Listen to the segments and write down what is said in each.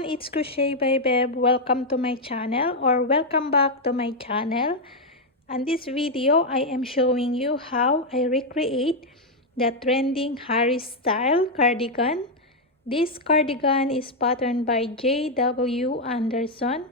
everyone, it's Crochet by Beb. Welcome to my channel or welcome back to my channel. In this video, I am showing you how I recreate the trending Harry style cardigan. This cardigan is patterned by J.W. Anderson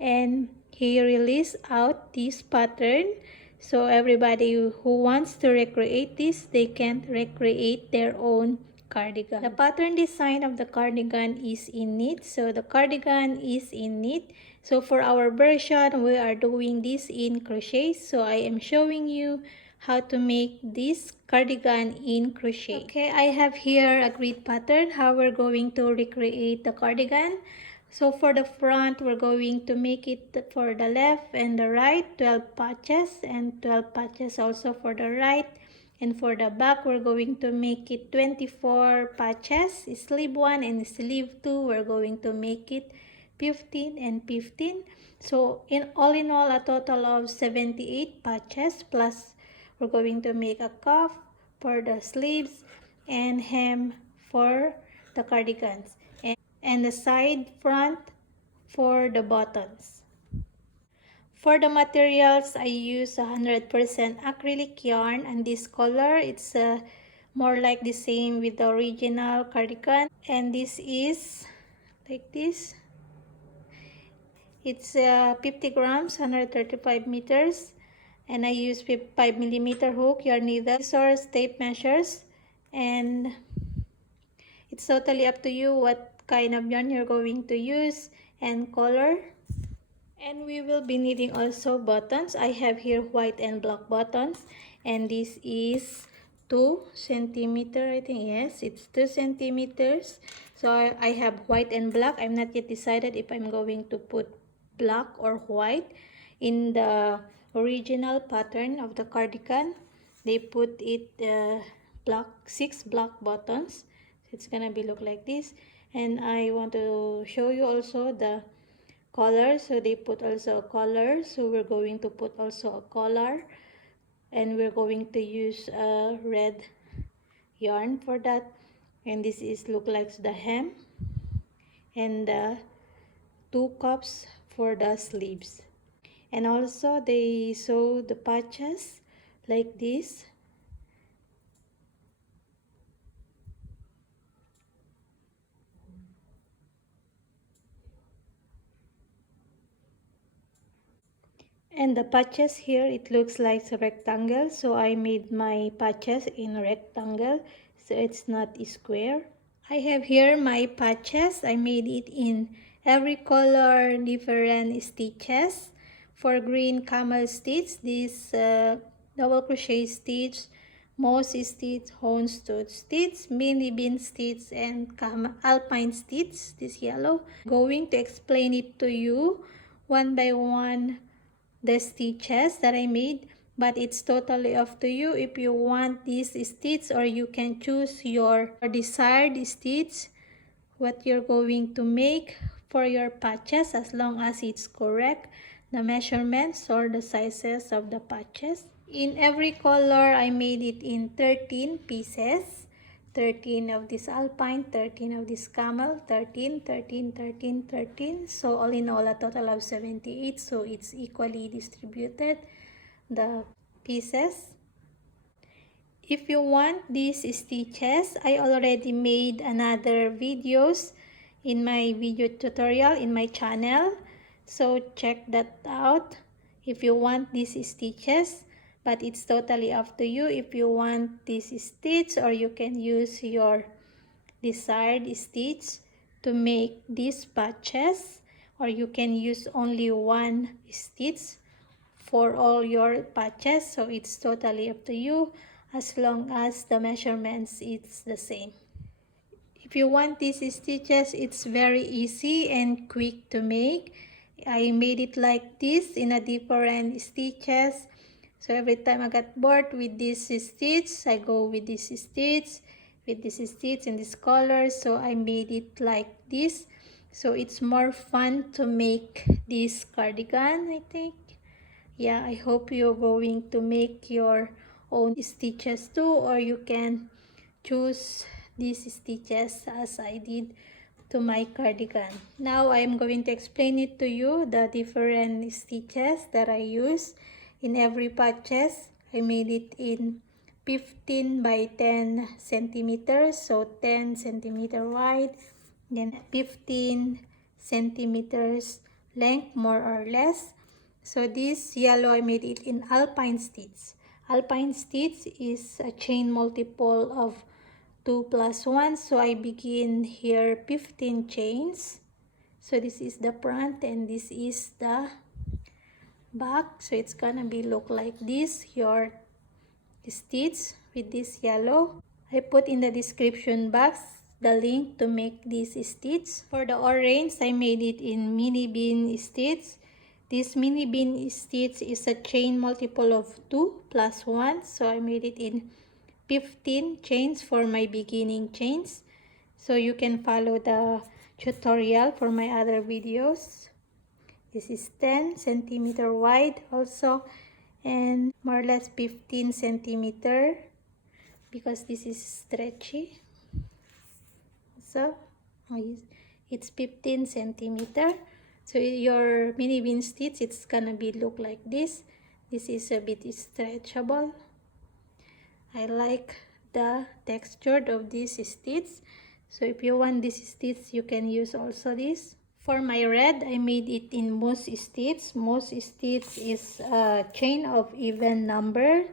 and he released out this pattern. So everybody who wants to recreate this, they can recreate their own cardigan. The pattern design of the cardigan is in knit. So the cardigan is in knit. So for our version, we are doing this in crochet. So I am showing you how to make this cardigan in crochet. Okay, I have here a grid pattern how we're going to recreate the cardigan. So for the front, we're going to make it for the left and the right, 12 patches and 12 patches also for the right. And for the back, we're going to make it 24 patches, sleeve 1 and sleeve 2, we're going to make it 15 and 15. So in all, a total of 78 patches, plus we're going to make a cuff for the sleeves and hem for the cardigans and the side front for the buttons. For the materials, I use 100% acrylic yarn, and this color, it's more like the same with the original cardigan, and this is like this. It's 50 grams, 135 meters, and I use 5mm hook, yarn needle, scissors, tape measures, and it's totally up to you what kind of yarn you're going to use and color. And we will be needing also buttons. I have here white and black buttons, and this is 2 centimeter, I think. Yes, it's 2 centimeters. So I have white and black. I'm not yet decided if I'm going to put black or white. In the original pattern of the cardigan, they put it black, 6 black buttons. It's gonna be look like this. And I want to show you also the color, so they put also a color, so we're going to put also a collar, and we're going to use a red yarn for that. And this is look like the hem and the 2 cups for the sleeves. And also they sew the patches like this. And the patches here, it looks like a rectangle, so I made my patches in rectangle, so it's not square. I have here my patches. I made it in every color, different stitches. For green camel stitch, this double crochet stitch, moss stitch, houndstooth stitch, mini bean stitch, and alpine stitch, this yellow. Going to explain it to you one by one, the stitches that I made, but it's totally up to you if you want this stitch, or you can choose your desired stitch what you're going to make for your patches, as long as it's correct, the measurements or the sizes of the patches. In every color, I made it in 13 pieces. 13 of this alpine, 13 of this camel, 13, 13, 13, 13. So all in all, a total of 78. So it's equally distributed, the pieces. If you want these stitches, I already made another videos in my video tutorial in my channel. So check that out if you want these stitches. But it's totally up to you if you want this stitch, or you can use your desired stitch to make these patches, or you can use only one stitch for all your patches. So it's totally up to you, as long as the measurements it's the same. If you want these stitches, it's very easy and quick to make. I made it like this in a different stitches. So every time I got bored with this stitch, I go with this stitch, in this color. So I made it like this. So it's more fun to make this cardigan, I think. Yeah, I hope you're going to make your own stitches too, or you can choose these stitches as I did to my cardigan. Now I'm going to explain it to you, the different stitches that I use in every patches. I made it in 15 by 10 centimeters, so 10 centimeter wide, then 15 centimeters length, more or less. So this yellow, I made it in alpine stitch. Alpine stitch is a chain multiple of 2 plus 1, so I begin here 15 chains. So this is the front and this is the back, so it's gonna be look like this, your stitch with this yellow. I put in the description box the link to make this stitch. For the orange, I made it in mini bean stitch. This mini bean stitch is a chain multiple of 2 plus 1, so I made it in 15 chains for my beginning chains. So you can follow the tutorial for my other videos. This is 10 centimeter wide also, and more or less 15 centimeter because this is stretchy. So it's 15 centimeter. So your mini bean stitch, it's gonna be look like this. This is a bit stretchable. I like the texture of this stitch. So if you want this stitch, you can use also this. For my red, I made it in moose stitch. Moose stitch is a chain of even number.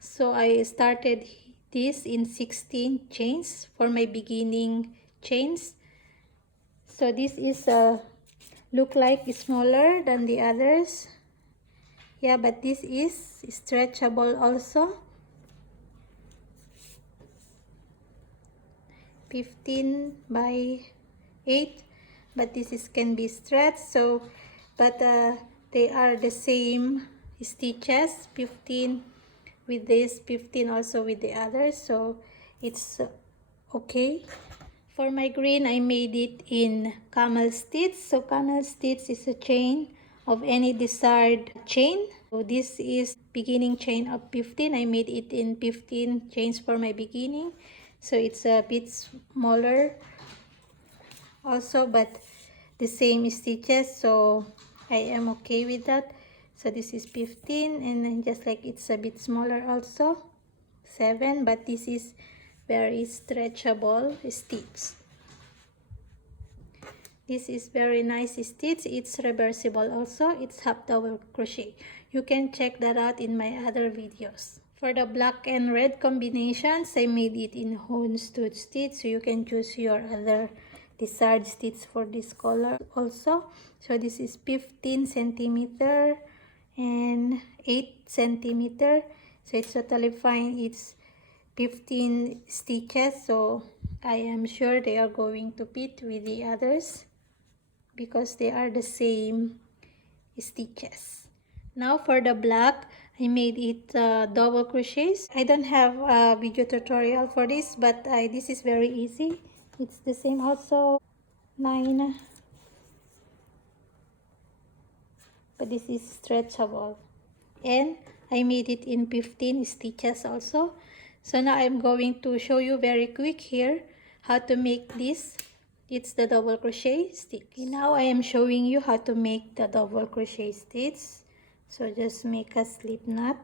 So I started this in 16 chains for my beginning chains. So this is look like smaller than the others. Yeah, but this is stretchable also. 15 by 8, but this is can be stretched, so but they are the same stitches, 15 with this, 15 also with the others, so it's okay. For my green, I made it in camel stitch. So camel stitch is a chain of any desired chain. So this is beginning chain of 15. I made it in 15 chains for my beginning. So it's a bit smaller also, but the same stitches, so I am okay with that. So this is 15, and then just like it's a bit smaller also, 7, but this is very stretchable stitch. This is very nice stitch. It's reversible also. It's half double crochet. You can check that out in my other videos. For the black and red combinations, I made it in Houndstooth stitch, so you can choose your other desired stitch for this color also. So this is 15 centimeter and 8 centimeter, so it's totally fine. It's 15 stitches, so I am sure they are going to fit with the others because they are the same stitches. Now for the black, I made it double crochets. I don't have a video tutorial for this, but this is very easy. It's the same also, 9, but this is stretchable, and I made it in 15 stitches also. So now I'm going to show you very quick here how to make this. It's the double crochet stitch. Okay, now I am showing you how to make the double crochet stitch. So just make a slip knot,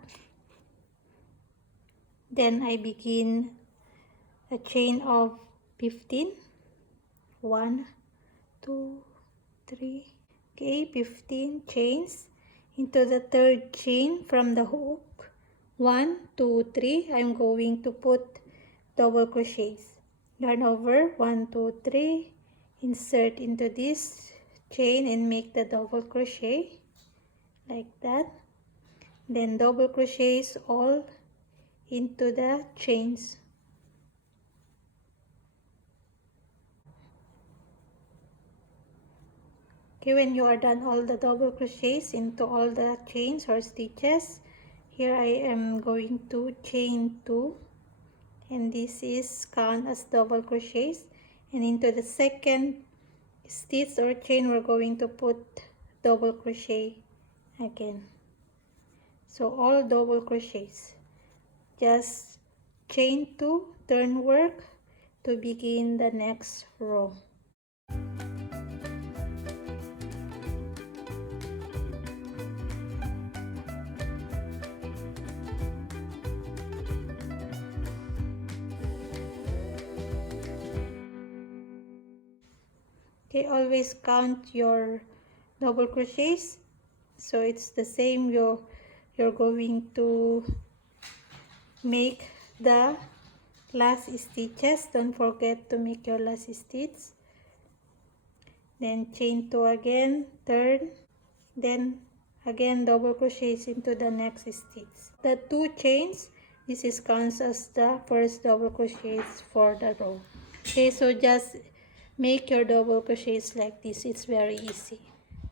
then I begin a chain of 15, 1, 2, 3, okay, 15 chains into the third chain from the hook. 1, 2, 3, I'm going to put double crochets. Yarn over, 1, 2, 3, insert into this chain and make the double crochet like that. Then double crochets all into the chains. Okay, when you are done all the double crochets into all the chains or stitches, here I am going to chain 2, and this is count as double crochets, and into the second stitch or chain we're going to put double crochet again. So all double crochets, just chain 2, turn work to begin the next row. Okay, always count your double crochets, so it's the same. You're going to make the last stitches. Don't forget to make your last stitch, then chain 2 again, turn, then again double crochets into the next stitch. The 2 chains, this is counts as the first double crochets for the row. Okay, so just make your double crochets like this. It's very easy.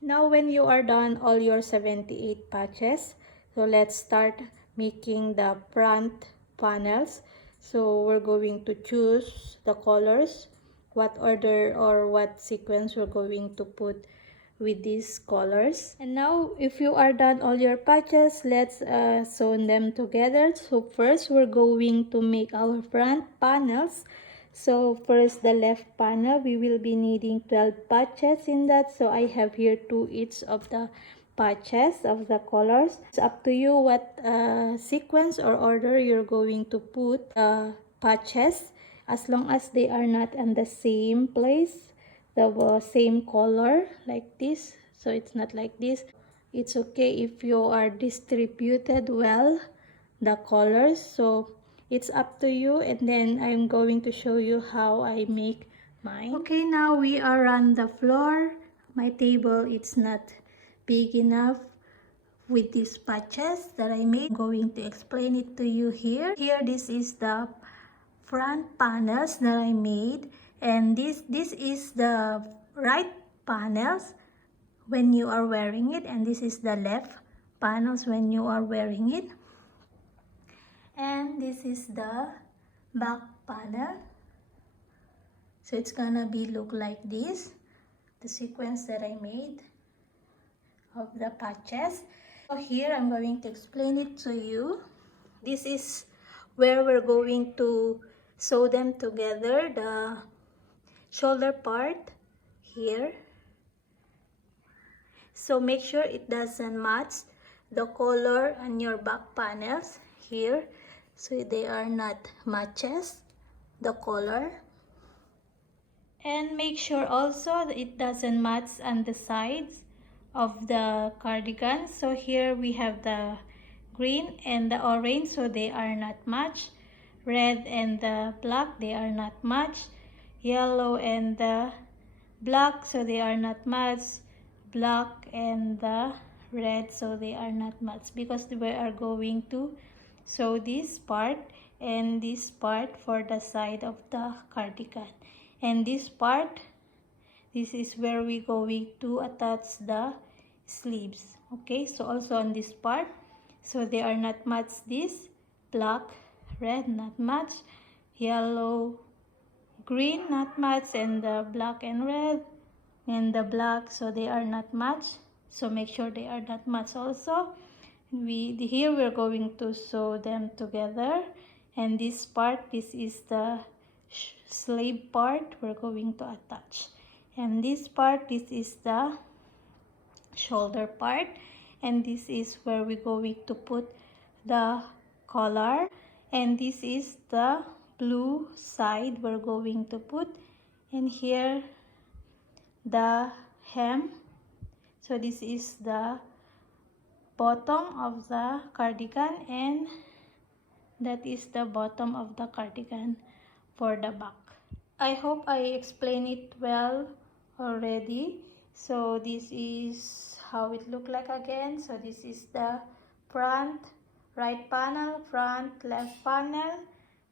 Now when you are done all your 78 patches, so let's start making the front panels. So we're going to choose the colors, what order or what sequence we're going to put with these colors. And now if you are done all your patches, let's sew them together. So first we're going to make our front panels. So first the left panel, we will be needing 12 patches in that. So I have here 2 each of the patches of the colors. It's up to you what sequence or order you're going to put patches, as long as they are not in the same place, the same color like this. So it's not like this. It's okay if you are distributed well the colors, so it's up to you. And then I'm going to show you how I make mine. Okay, now we are on the floor. My table, it's not big enough with these patches that I made. I'm going to explain it to you here. This is the front panels that I made, and this is the right panels when you are wearing it, and this is the left panels when you are wearing it, and this is the back panel. So it's gonna be look like this, the sequence that I made of the patches. So here I'm going to explain it to you. This is where we're going to sew them together, the shoulder part here. So make sure it doesn't match the color on your back panels here, so they are not matches the color. And make sure also that it doesn't match on the sides of the cardigan. So here we have the green and the orange, so they are not matched. Red and the black, they are not matched. Yellow and the black, so they are not matched. Black and the red, so they are not matched, because we are going to sew this part and this part for the side of the cardigan. And this part, this is where we're going to attach the sleeves. Okay, so also on this part, so they are not matched. This black, red not matched, yellow, green not matched, and the black and red and the black, so they are not matched. So make sure they are not matched also. Here we're going to sew them together, and this part, this is the sleeve part we're going to attach, and this part, this is the shoulder part, and this is where we're going to put the collar, and this is the blue side we're going to put, and here the hem. So this is the bottom of the cardigan, and that is the bottom of the cardigan for the back. I hope I explained it well already. So this is how it look like again. So this is the front right panel, front left panel,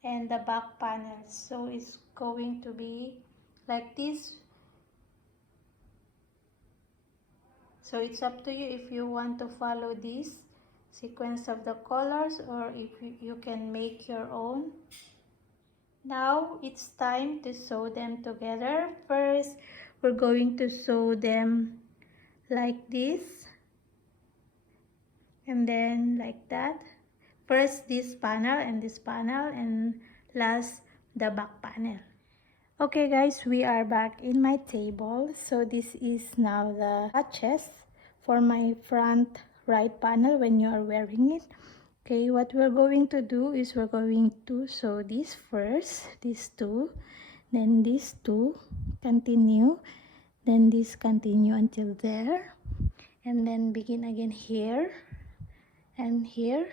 and the back panel. So it's going to be like this. So it's up to you if you want to follow this sequence of the colors, or if you can make your own. Now it's time to sew them together. First, we're going to sew them like this, and then like that. First this panel, and last the back panel. Okay guys, we are back in my table. So this is now the patches for my front right panel when you are wearing it. Okay, what we're going to do is we're going to sew this first, these two, then these two, continue, then this continue until there, and then begin again here and here.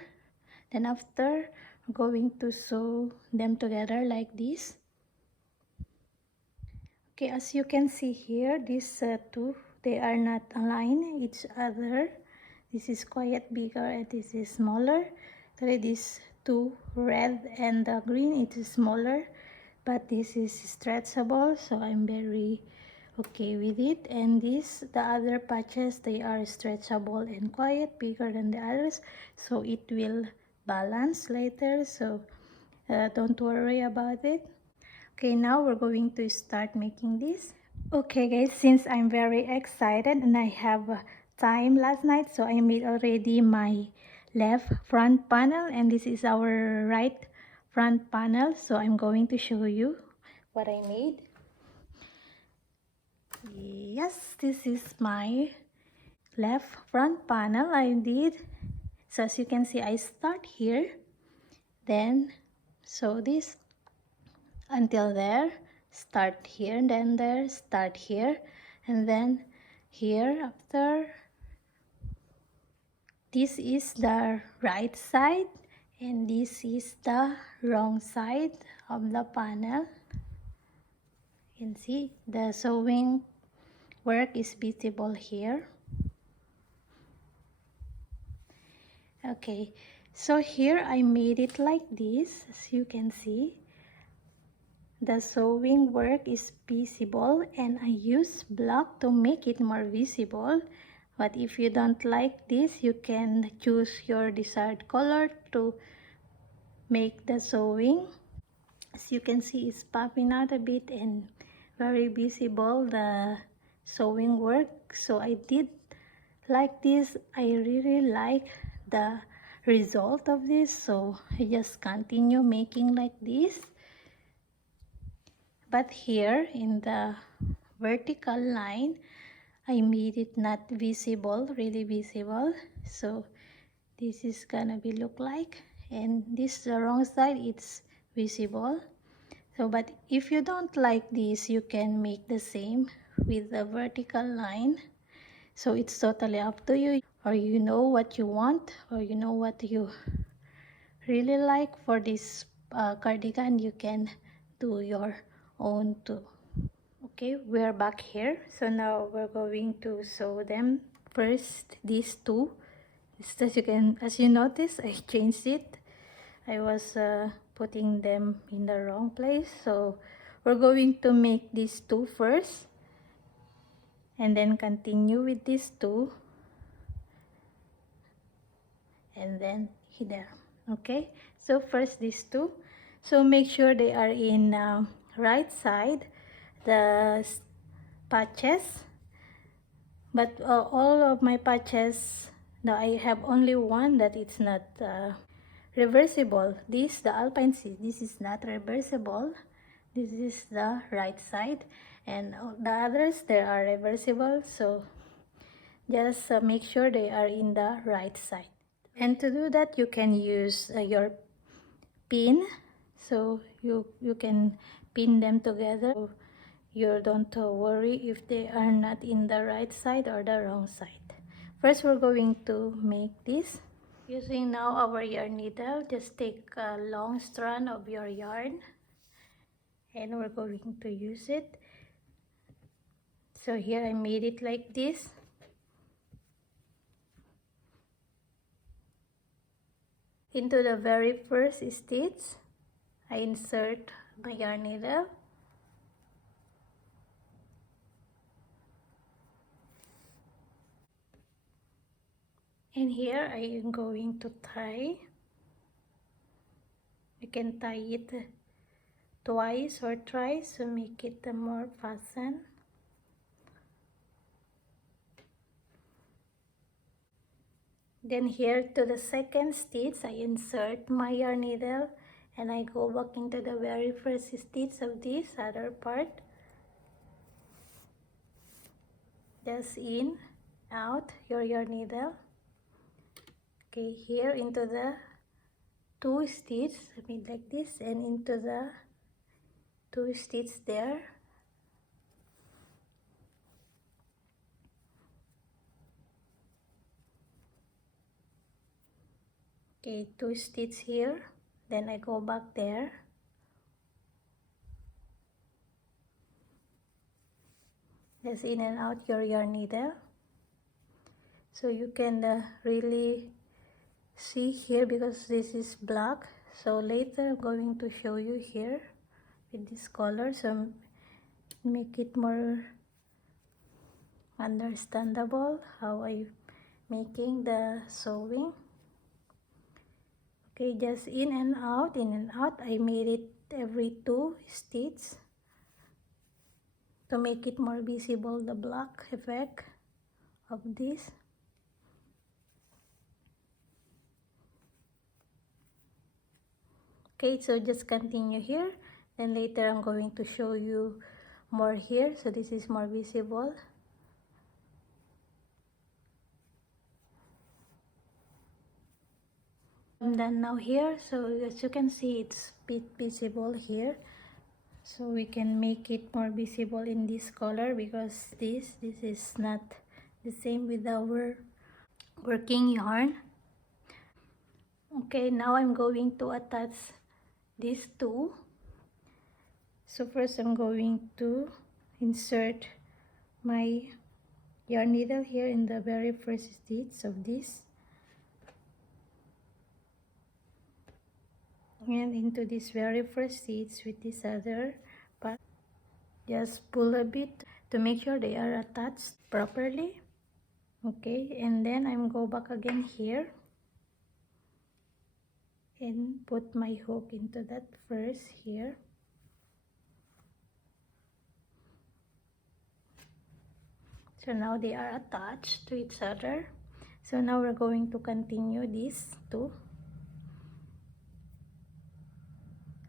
Then after, we're going to sew them together like this. Okay, as you can see here, these two, they are not aligned each other. This is quite bigger and this is smaller. So these two, red and the green, it is smaller, but this is stretchable, so I'm very okay with it. And this, the other patches, they are stretchable and quite bigger than the others, so it will balance later, so don't worry about it. Okay, now we're going to start making this. Okay guys, since I'm very excited and I have time last night, so I made already my left front panel, and this is our right front panel. So I'm going to show you what I made. Yes, this is my left front panel I did. So as you can see, I start here, then sew this until there, start here, then there, start here, and then here. After, this is the right side and this is the wrong side of the panel. You can see the sewing work is visible here. Okay, so here I made it like this. As you can see, the sewing work is visible, and I use black to make it more visible. But if you don't like this, you can choose your desired color to make the sewing. As you can see, it's popping out a bit and very visible, the sewing work. So I did like this. I really like the result of this, so I just continue making like this. But here in the vertical line, I made it not visible, really visible. So this is gonna be look like, and this the wrong side, it's visible. So but if you don't like this, you can make the same with the vertical line. So it's totally up to you, or you know what you want, or you know what you really like for this cardigan, you can do your own too. Okay, we're back here. So now we're going to sew them. First, these two. As you notice, I changed it. I was putting them in the wrong place. So we're going to make these two first, and then continue with these two, and then here. Okay, so first these two. So make sure they are in right side, the patches. But all of my patches, now I have only one that it's not reversible. This, the alpine seed, this is not reversible. This is the right side, and the others, they are reversible. So just make sure they are in the right side. And to do that, you can use your pin. So you can pin them together. So you don't worry if they are not in the right side or the wrong side. First, we're going to make this. Using now our yarn needle, just take a long strand of your yarn, and we're going to use it. So here I made it like this. Into the very first stitch, I insert my yarn needle. And here I am going to tie. You can tie it twice or thrice to make it more fasten. Then here to the second stitch, I insert my yarn needle and I go back into the very first stitch of this other part. Just in, out your yarn needle. Okay, here into the two stitches, I made like this, and into the two stitches there. Okay, 2 stitches here, then I go back there, just in and out your yarn needle, so you can really see here, because this is black. So later I'm going to show you here with this color, so make it more understandable how I making the sewing. Okay, just in and out, in and out. I made it every 2 stitches to make it more visible, the black effect of this. Okay, so just continue here, then later I'm going to show you more here, so this is more visible. I'm done now here, so as you can see, it's a bit visible here, so we can make it more visible in this color, because this is not the same with our working yarn. Okay, now I'm going to attach these two. So first I'm going to insert my yarn needle here in the very first stitch of this, and into this very first stitch with this other part. Just pull a bit to make sure they are attached properly. Okay, and then I'm go back again here and put my hook into that first here. So now they are attached to each other. So now we're going to continue these two.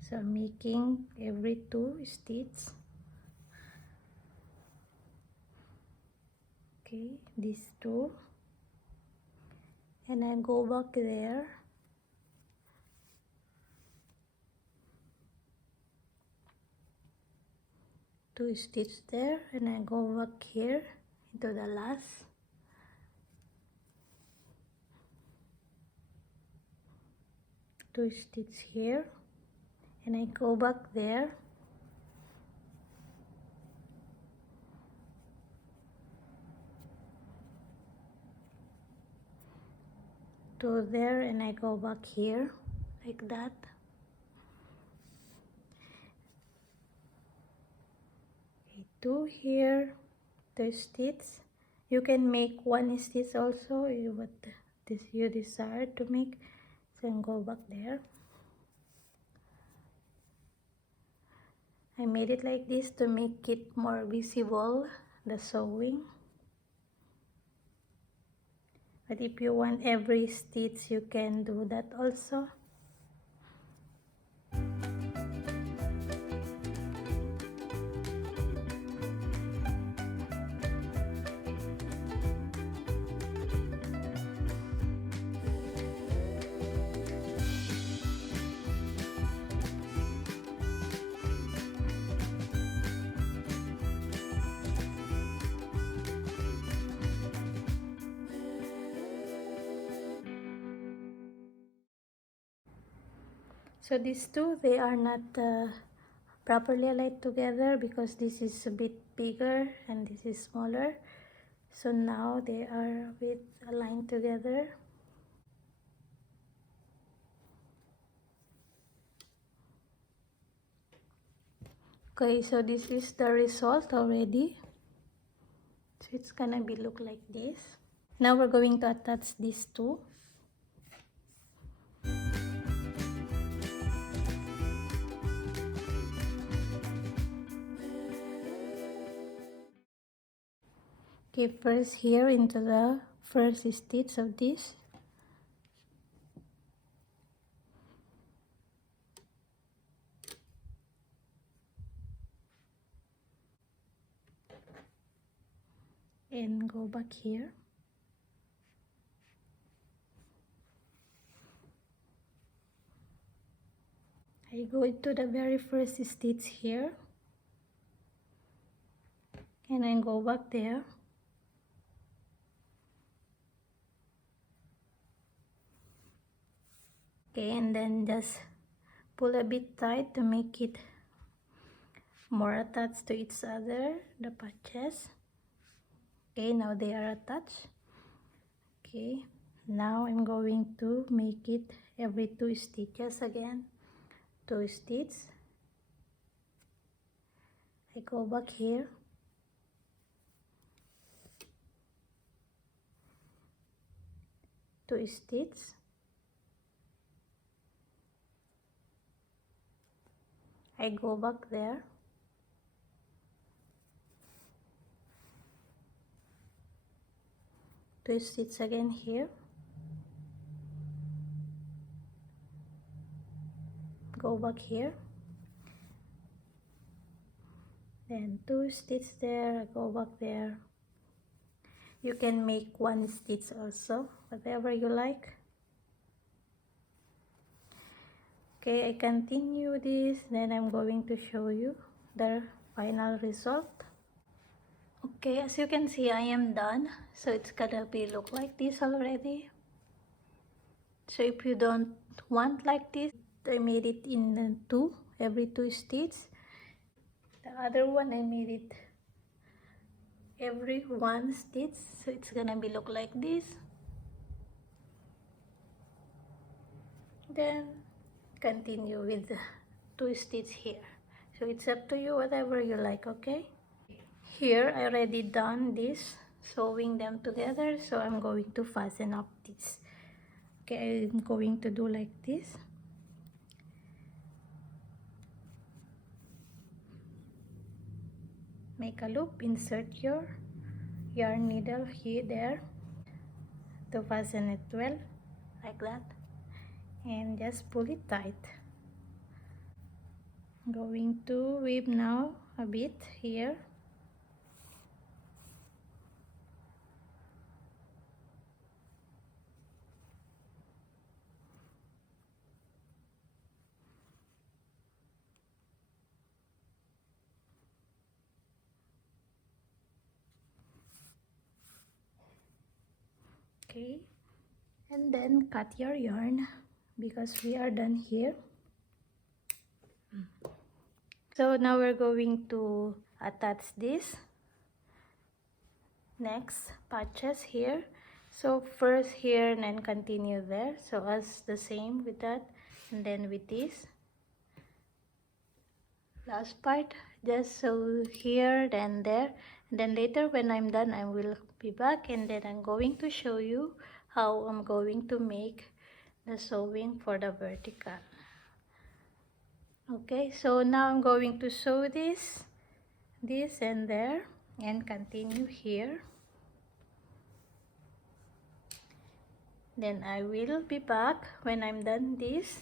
So making every 2 stitches. Okay, these 2, and I go back there, 2 stitches there, and I go back here into the last, 2 stitches here, and I go back there, to there, and I go back here like that. Okay, 2 here, 2 stitches. You can make 1 stitch also, what this you desire to make. So go back there. I made it like this to make it more visible, the sewing. But if you want every stitch, you can do that also. So these two, they are not properly aligned together, because this is a bit bigger and this is smaller. So now they are a bit aligned together. Okay, so this is the result already. So it's gonna be look like this. Now we're going to attach these two. Okay, first here into the first stitch of this. And go back here. I go into the very first stitch here, and then go back there. Okay, and then just pull a bit tight to make it more attached to each other, the patches. Okay, now they are attached. Okay, now I'm going to make it every 2 stitches again. 2 stitches. I go back here. 2 stitches. I go back there. 2 stitches again here. Go back here. Then 2 stitches there, go back there. You can make 1 stitch also, whatever you like. Okay, I continue this, then I'm going to show you the final result. Okay, as you can see, I am done. So it's gonna be look like this already. So if you don't want like this, I made it in 2, every 2 stitches. The other one I made it every 1 stitch, so it's gonna be look like this. Then continue with the 2 stitches here. So it's up to you, whatever you like. Okay, here I already done this, sewing them together, so I'm going to fasten up this. Okay, I'm going to do like this. Make a loop, insert your yarn needle here there to fasten it well, like that, and just pull it tight. Going to weave now a bit here. Okay, and then cut your yarn because we are done here. So now we're going to attach this next patches here. So first here and then continue there, so as the same with that, and then with this last part, just sew here then there, and then later when I'm done I will be back, and then I'm going to show you how I'm going to make the sewing for the vertical. Okay, so now I'm going to sew this and there, and continue here. Then I will be back when I'm done this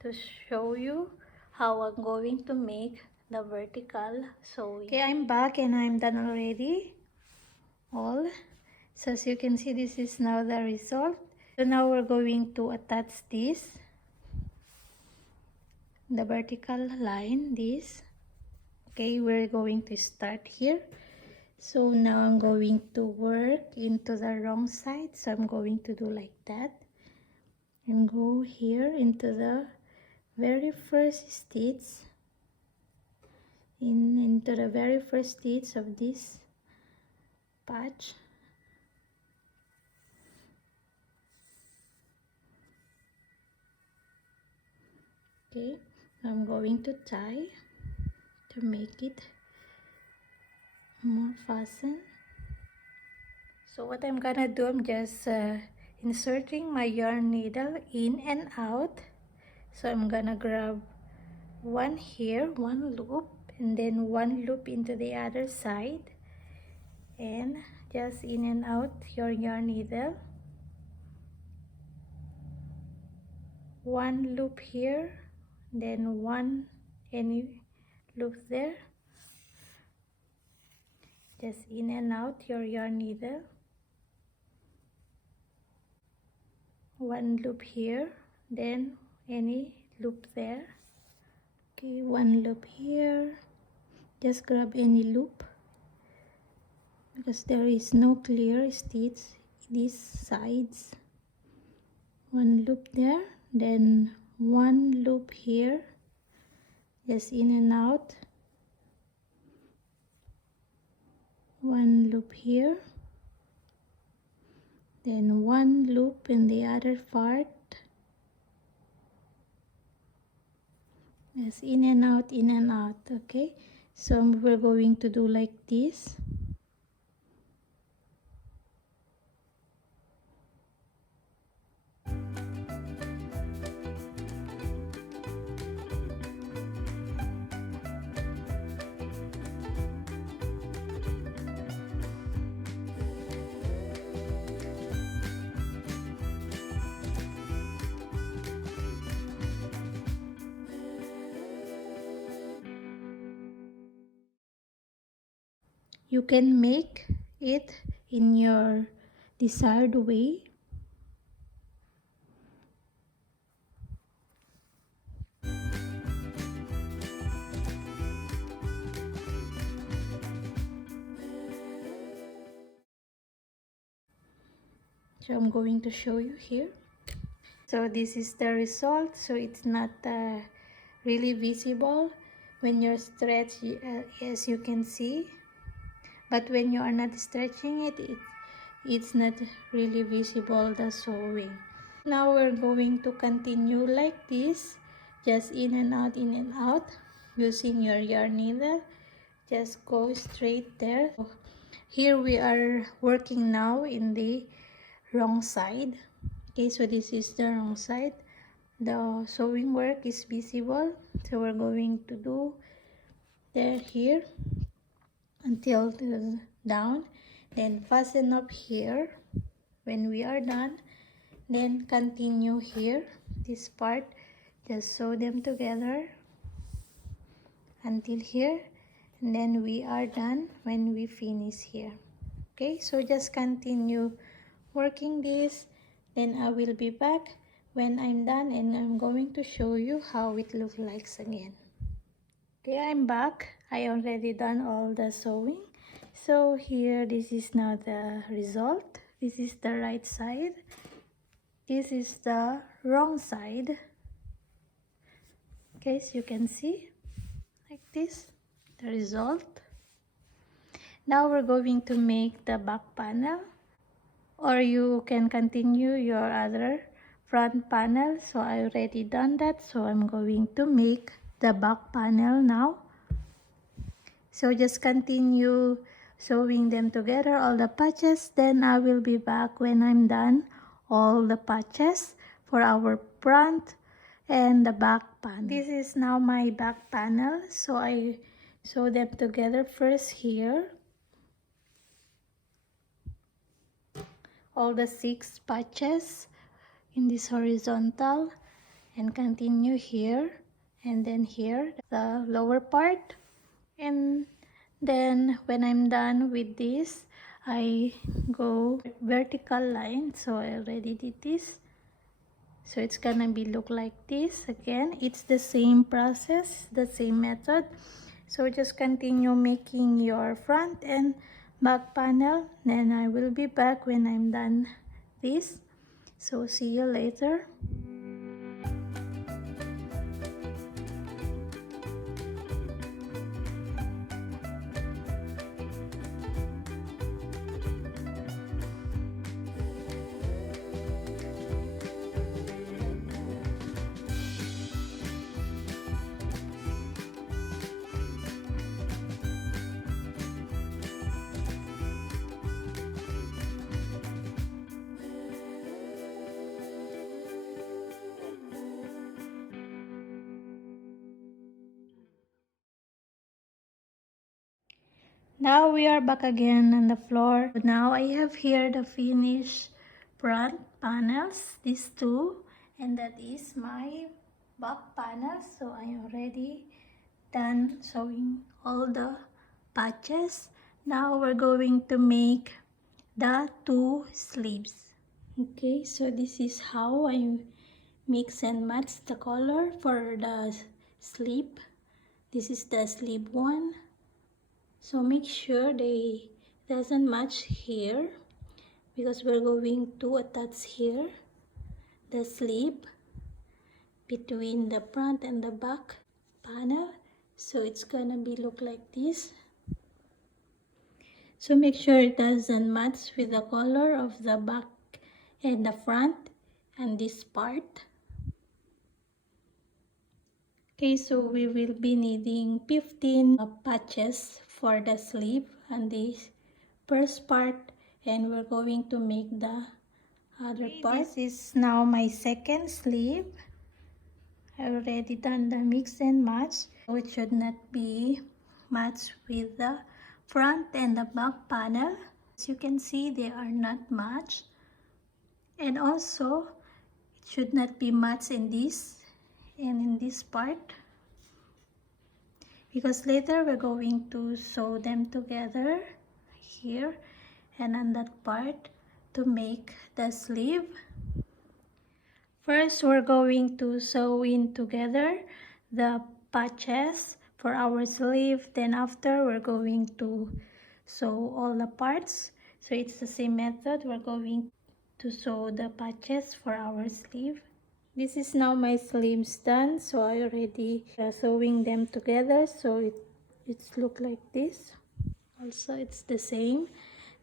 to show you how I'm going to make the vertical sewing. Okay, I'm back and I'm done already all. So as you can see, this is now the result. So now we're going to attach this, the vertical line, this. Okay, we're going to start here. So now I'm going to work into the wrong side, so I'm going to do like that and go here into the very first stitch, into the very first stitch of this patch. Okay, I'm going to tie to make it more fasten. So what I'm gonna do, I'm just inserting my yarn needle in and out. So I'm gonna grab one here, one loop, and then one loop into the other side, and just in and out your yarn needle. One loop here, then one any loop there, just in and out your yarn needle. One loop here, then any loop there. Okay, one loop here, just grab any loop because there is no clear stitch these sides. One loop there, then one loop here, just in and out, one loop here, then one loop in the other part, just in and out, in and out. Okay, so we're going to do like this. You can make it in your desired way. So I'm going to show you here. So this is the result. So it's not really visible when you're stretching, as you can see. But when you are not stretching it, it's not really visible, the sewing. Now we're going to continue like this, just in and out, using your yarn needle. Just go straight there. Here we are working now in the wrong side. Okay, so this is the wrong side. The sewing work is visible, so we're going to do there here until down, then fasten up here. When we are done, then continue here, this part, just sew them together until here, and then we are done when we finish here. Okay, so just continue working this, then I will be back when I'm done, and I'm going to show you how it looks like again. Okay, I'm back. I already done all the sewing. So here, this is now the result. This is the right side. This is the wrong side. Okay, so you can see like this, the result. Now we're going to make the back panel, or you can continue your other front panel. So I already done that, so I'm going to make the back panel now. So just continue sewing them together, all the patches, then I will be back when I'm done all the patches for our front and the back panel. This is now my back panel, so I sew them together first here, all the 6 patches in this horizontal, and continue here, and then here the lower part. And then when I'm done with this, I go vertical line. So I already did this, so it's gonna be look like this again. It's the same process, the same method. So just continue making your front and back panel, then I will be back when I'm done this. So see you later. Now we are back again on the floor. Now I have here the finished front panels, these two, and that is my back panel. So I already done sewing all the patches. Now we're going to make the 2 sleeves. Okay, so this is how I mix and match the color for the sleeve. This is the sleeve 1. So make sure they doesn't match here, because we're going to attach here the sleeve. between the front and the back panel, so it's gonna be look like this. So make sure it doesn't match with the color of the back and the front and this part. Okay, so we will be needing 15 patches for the sleeve and this first part, and we're going to make the other part. This is now my second sleeve. I already done the mix and match, so it should not be matched with the front and the back panel. As you can see, they are not matched, and also it should not be matched in this and in this part, because later we're going to sew them together here and on that part to make the sleeve. First, we're going to sew in together the patches for our sleeve. Then after, we're going to sew all the parts. So it's the same method. We're going to sew the patches for our sleeve. This is now my sleeves done. So I already sewing them together. So it's look like this. Also, it's the same.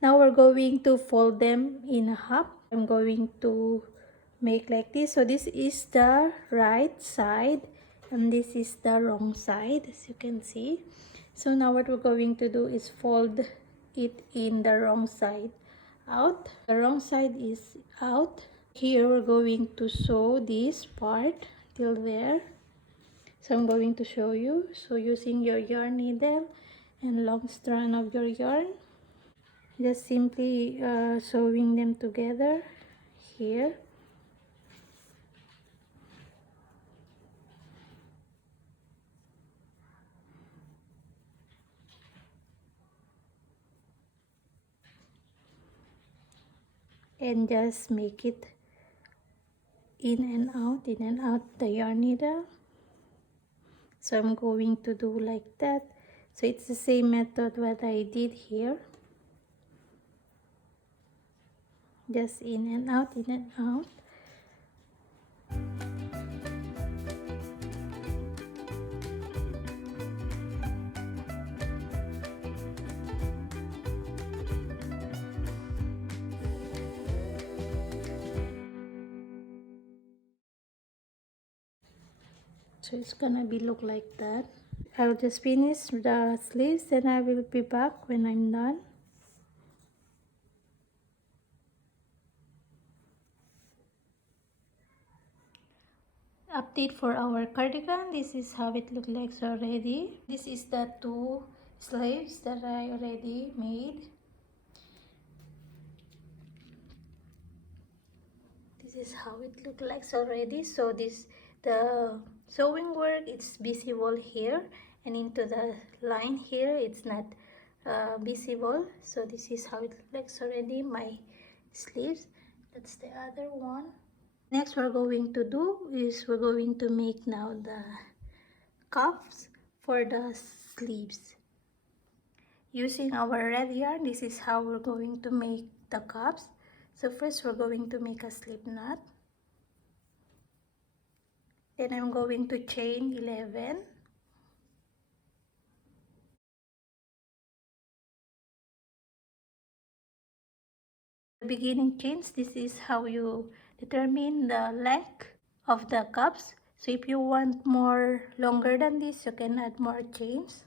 Now we're going to fold them in half. I'm going to make like this. So this is the right side and this is the wrong side, as you can see. So now what we're going to do is fold it in the wrong side out. The wrong side is out. Here we're going to sew this part till there. So I'm going to show you. So using your yarn needle and long strand of your yarn, just simply sewing them together here. And just make it in and out the yarn needle. So I'm going to do like that. So it's the same method what I did here. Just in and out, in and out. So it's gonna be look like that. I'll just finish the sleeves, then I will be back when I'm done. Update for our cardigan. This is how it looks like already. This is the two sleeves that I already made. This is how it looks like already. So the sewing work, it's visible here, and into the line here it's not visible. So this is how it looks already, my sleeves. That's the other one. Next we're going to do is we're going to make now the cuffs for the sleeves. Using our red yarn, this is how we're going to make the cuffs. So first we're going to make a slip knot. Then I'm going to chain 11. The beginning chains, this is how you determine the length of the cups. So if you want more longer than this, you can add more chains.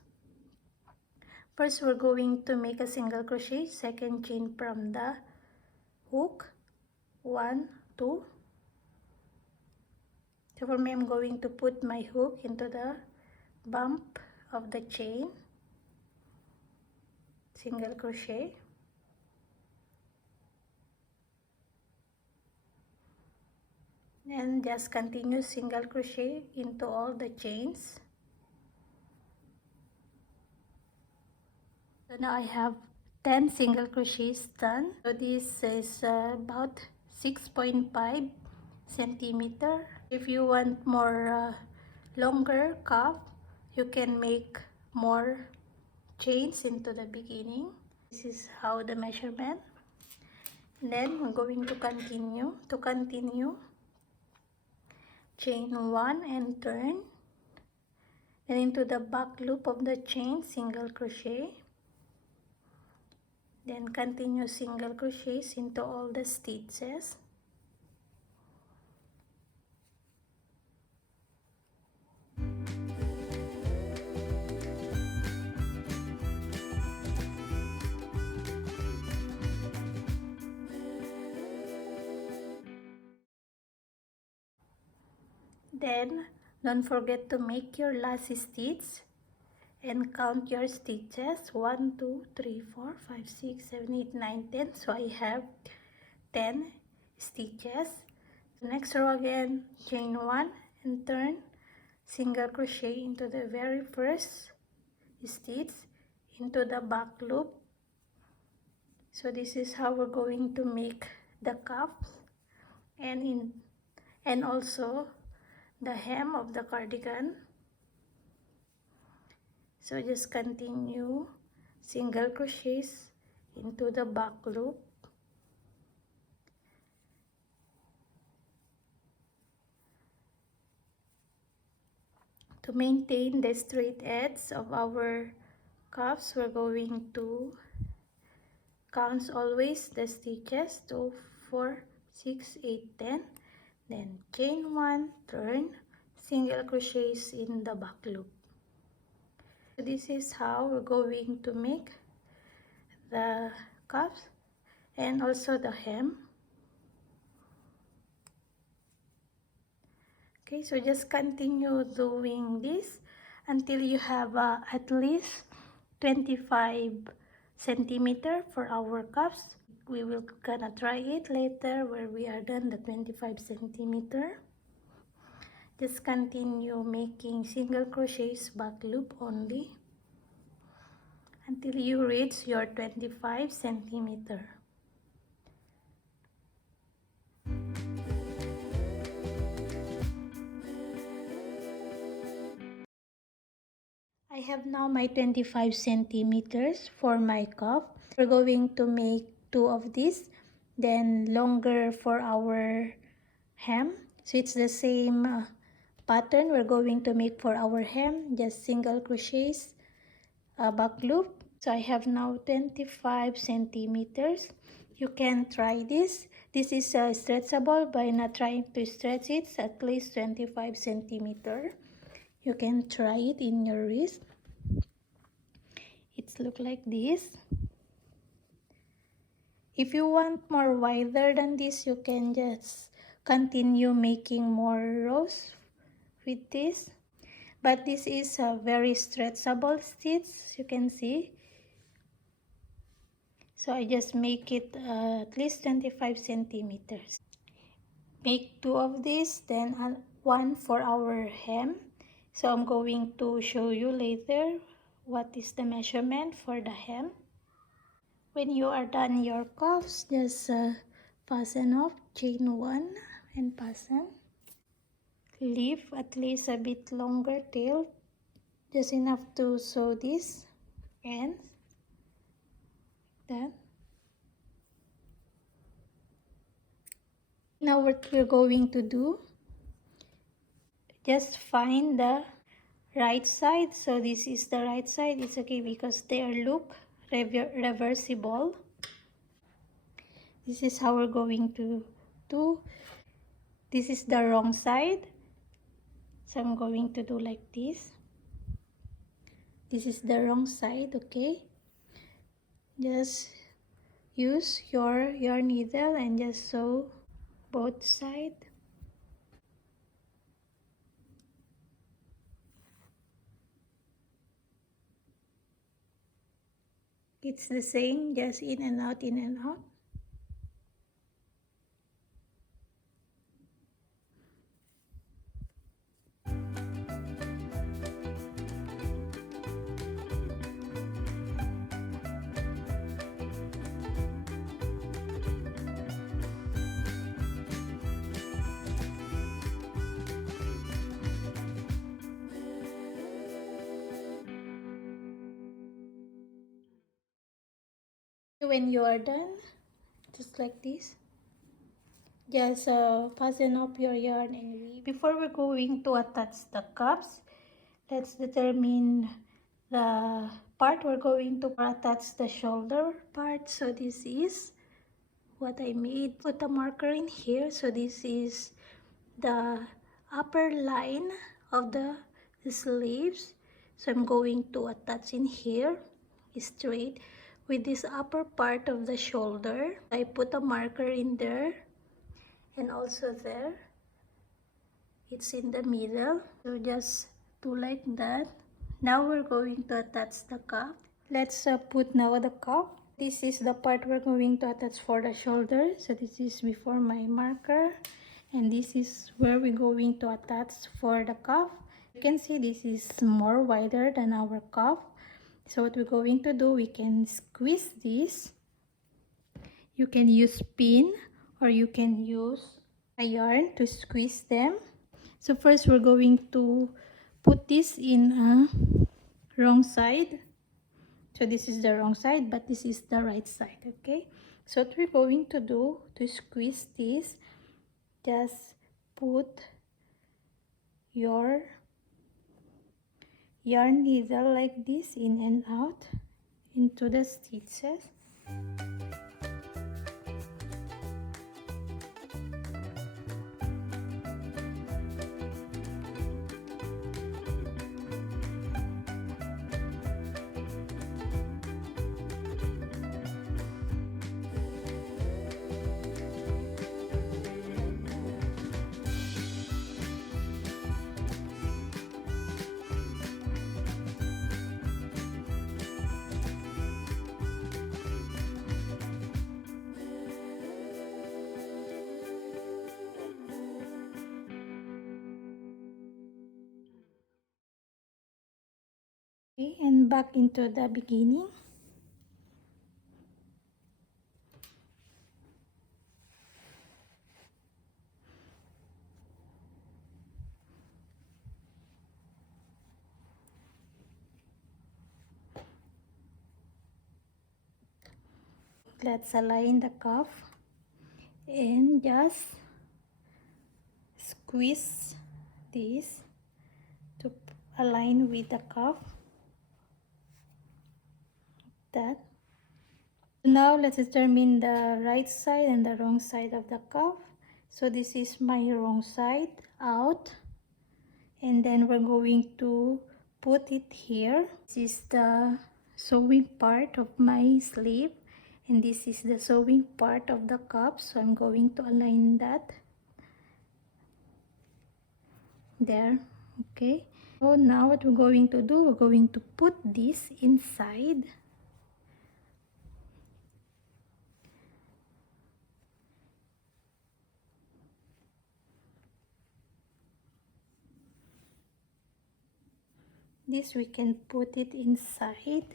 First, we're going to make a single crochet, second chain from the hook, 1, 2. So for me, I'm going to put my hook into the bump of the chain, single crochet. And just continue single crochet into all the chains. So now I have 10 single crochets done. So this is about 6.5 centimeter. If you want more longer cuff, you can make more chains into the beginning. This is how the measurement. And then we're going to continue. chain 1 and turn, then into the back loop of the chain single crochet, then continue single crochets into all the stitches. Then don't forget to make your last stitch and count your stitches. 1 2 3 4 5 6 7 8 9 10. So I have 10 stitches. Next row again, chain 1 and turn single crochet into the very first stitch into the back loop. So this is how we're going to make the cuffs and also the hem of the cardigan. So just continue single crochets into the back loop. To maintain the straight edge of our cuffs, we're going to count always the stitches 2 4 6 8 10, then chain 1, turn single crochets in the back loop. So this is how we're going to make the cuffs and also the hem. Okay, so just continue doing this until you have at least 25 centimeter for our cuffs. We will gonna try it later where we are done the 25 centimeter. Just continue making single crochets back loop only until you reach your 25 centimeter. I have now my 25 centimeters for my cuff. We're going to make 2 of these, then longer for our hem. So it's the same pattern we're going to make for our hem, just single crochets, back loop. So I have now 25 centimeters. You can try this. This is stretchable by not trying to stretch it, at least 25 centimeter. You can try it in your wrist. It's look like this. If you want more wider than this, you can just continue making more rows with this. But this is a very stretchable stitch, you can see. So I just make it at least 25 centimeters. Make 2 of these, then 1 for our hem. So I'm going to show you later what is the measurement for the hem. When you are done your cuffs, just fasten off chain 1 and fasten. Leave at least a bit longer tail, just enough to sew this ends. Then now what we're going to do, just find the right side. So this is the right side. It's okay because they are look reversible. This is how we're going to do. This is the wrong side, so I'm going to do like this. This is the wrong side, okay? Just use your needle and just sew both sides. It's the same, just in and out, in and out. When you are done, just like this, Just fasten up your yarn and weave. Before we're going to attach the cups, let's determine the part we're going to attach the shoulder part. So this is what I made. Put a marker in here. So this is the upper line of the sleeves. So I'm going to attach in here straight with this upper part of the shoulder. I put a marker in there and also there. It's in the middle. So just do like that. Now we're going to attach the cuff. Let's put now the cuff. This is the part we're going to attach for the shoulder. So this is before my marker. And this is where we're going to attach for the cuff. You can see this is more wider than our cuff. So what we're going to do, we can squeeze this. You can use pin or you can use a yarn to squeeze them. So first we're going to put this in a wrong side. So this is the wrong side, but this is the right side, okay? So what we're going to do to squeeze this, just put your yarn needle like this in and out into the stitches. Okay, and back into the beginning. Let's align the cuff and just squeeze this to align with the cuff. That. Now let's determine the right side and the wrong side of the cuff. So this is my wrong side out, and then we're going to put it here. This is the sewing part of my sleeve, and this is the sewing part of the cuff. So I'm going to align that there. Okay, so now what we're going to do, we're going to put this inside. This we can put it inside.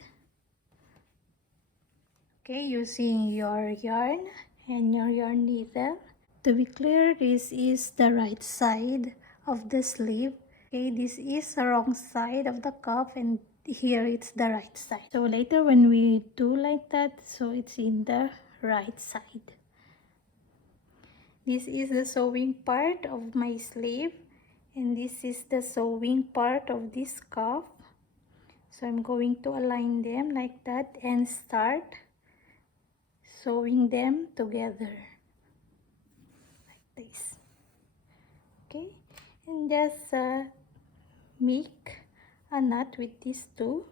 Okay, using your yarn and your yarn needle. To be clear, this is the right side of the sleeve. Okay, this is the wrong side of the cuff, and here it's the right side. So later when we do like that, so it's in the right side. This is the sewing part of my sleeve, and this is the sewing part of this cuff. So I'm going to align them like that and start sewing them together like this. Okay, and just make a knot with these two.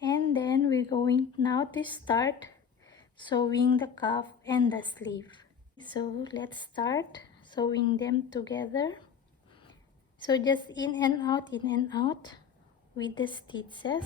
And then we're going now to start sewing the cuff and the sleeve. So let's start sewing them together. So just in and out with the stitches.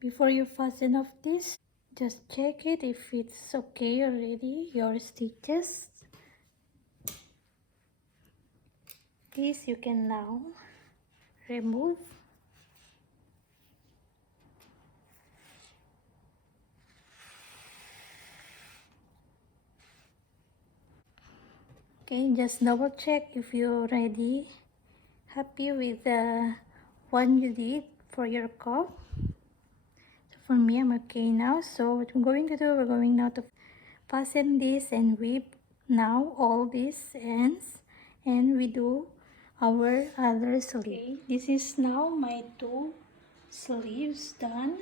Before you fasten off this, just check it if it's okay already, your stitches. This you can now remove. Okay, just double check if you're already happy with the one you did for your cup. So for me, I'm okay now. So what we're going to do, we're going now to fasten this and weave now all these ends, and we do our other sleeve. Okay, this is now my two sleeves done.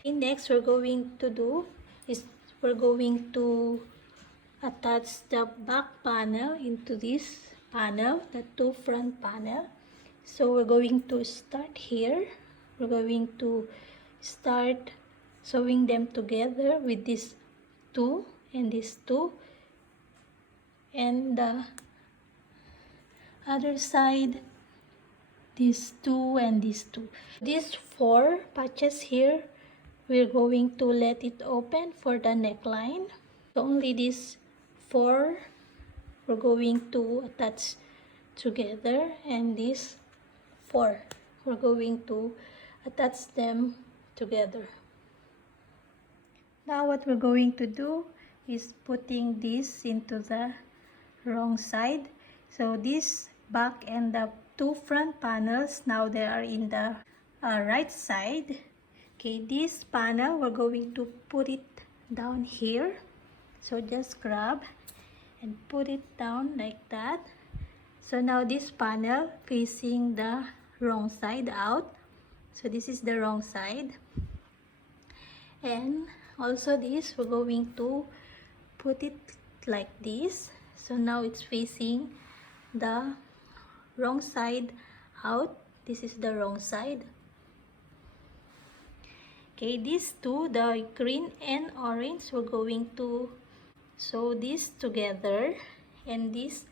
Okay, next we're going to do is we're going to attach the back panel into this panel, the two front panel. So we're going to start here. We're going to start sewing them together with this two and this two, and the other side these two and these two. These four patches here, we're going to let it open for the neckline. So only these four we're going to attach together, and these four we're going to attach them together. Now what we're going to do is putting this into the wrong side. So this back and the two front panels, now they are in the right side. Okay, this panel we're going to put it down here. So just grab and put it down like that. So now this panel facing the wrong side out. So this is the wrong side. And also this, we're going to put it like this. So now it's facing the wrong side out. This is the wrong side. Okay, these two, the green and orange, we're going to sew this together, and this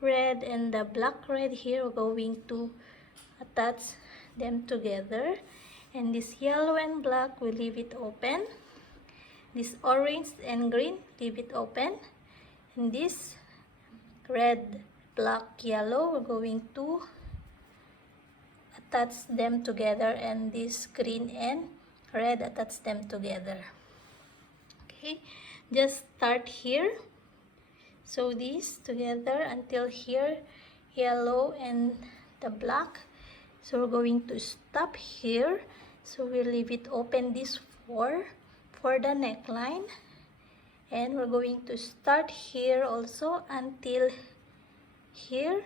red and the black red here, we're going to attach them together, and this yellow and black, we leave it open. This orange and green, leave it open, and this red, black, yellow, we're going to attach them together, and this green and red, attach them together. Okay, just start here, sew these together until here, yellow and the black. So we're going to stop here, so we'll leave it open, this four for the neckline, and we're going to start here also until here,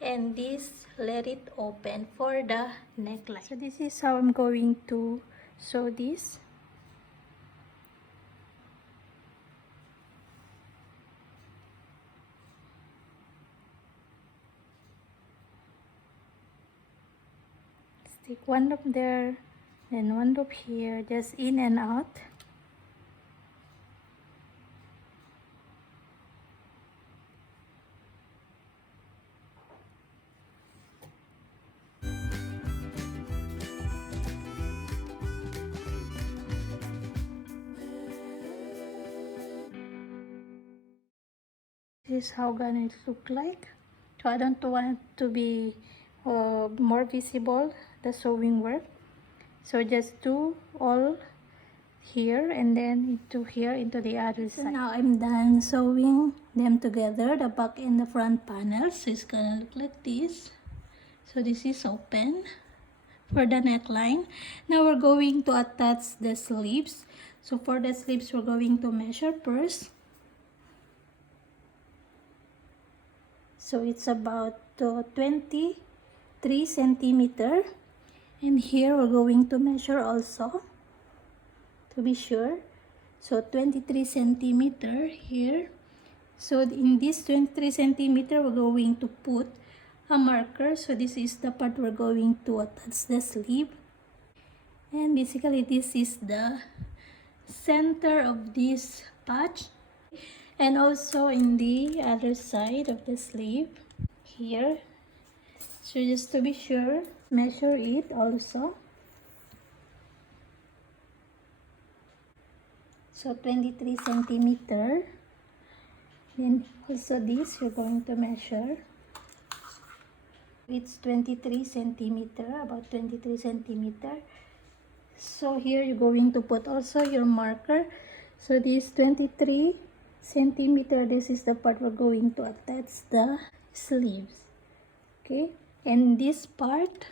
and this let it open for the neckline. So this is how I'm going to sew this. Stick one loop there, then one loop here, just in and out. This is how gonna look like. So I don't want to be more visible the sewing work, so just do all here and then into here into the other side. So now I'm done sewing them together, the back and the front panels. So it's gonna look like this. So this is open for the neckline. Now we're going to attach the sleeves. So for the sleeves, we're going to measure first. So it's about 23 centimeter, and here we're going to measure also to be sure. So 23 centimeter here. So in this 23 centimeter, we're going to put a marker. So this is the part we're going to attach the sleeve, and basically this is the center of this patch, and also in the other side of the sleeve here. So just to be sure, measure it also. So 23 centimeter, Then also this you're going to measure. It's 23 centimeter, about 23 centimeter. So here you're going to put also your marker. So this 23 centimeter, this is the part we're going to attach the sleeves. Okay, and this part,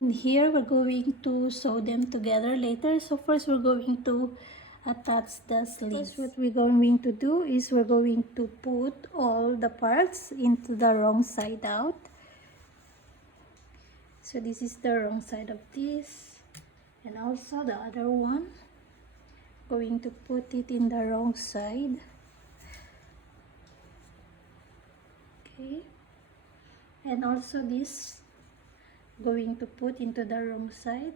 and here we're going to sew them together later. So first we're going to attach the sleeves. First, what we're going to do is we're going to put all the parts into the wrong side out. So this is the wrong side of this, and also the other one, going to put it in the wrong side. Okay, and also this, going to put into the wrong side.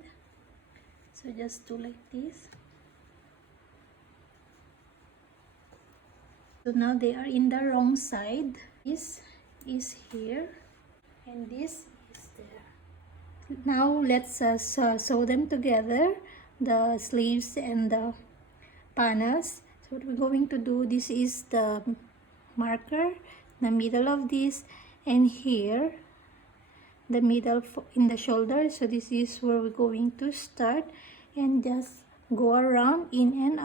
So just do like this. So now they are in the wrong side. This is here and this is there. Now let's sew them together, the sleeves and the panels. So what we're going to do, this is the marker, the middle of this, and here the middle in the shoulder. So this is where we're going to start, and just go around, in and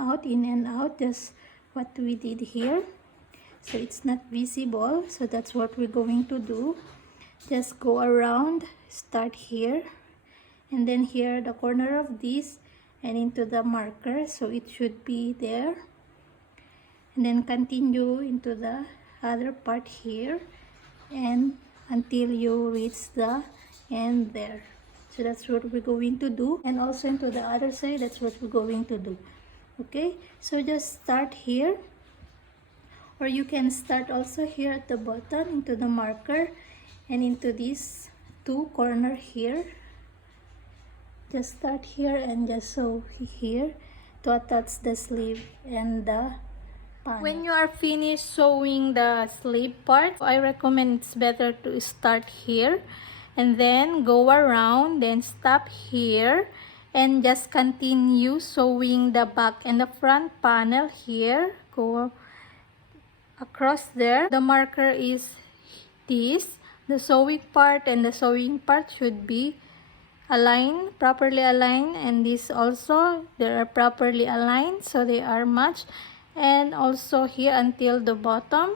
out, just what we did here. So it's not visible, so that's what we're going to do. Just go around, start here, and then here the corner of this and into the marker, so it should be there, and then continue into the other part here and until you reach the end there. So that's what we're going to do, and also into the other side, that's what we're going to do. Okay, so just start here, or you can start also here at the bottom into the marker and into these two corner here. Just start here and just sew here to attach the sleeve and the panel. When you are finished sewing the sleeve part, I recommend it's better to start here and then go around, then stop here, and just continue sewing the back and the front panel here. Go across there. The marker is this. The sewing part and the sewing part should be aligned, properly aligned, and this also, they are properly aligned, so they are matched. And also here until the bottom,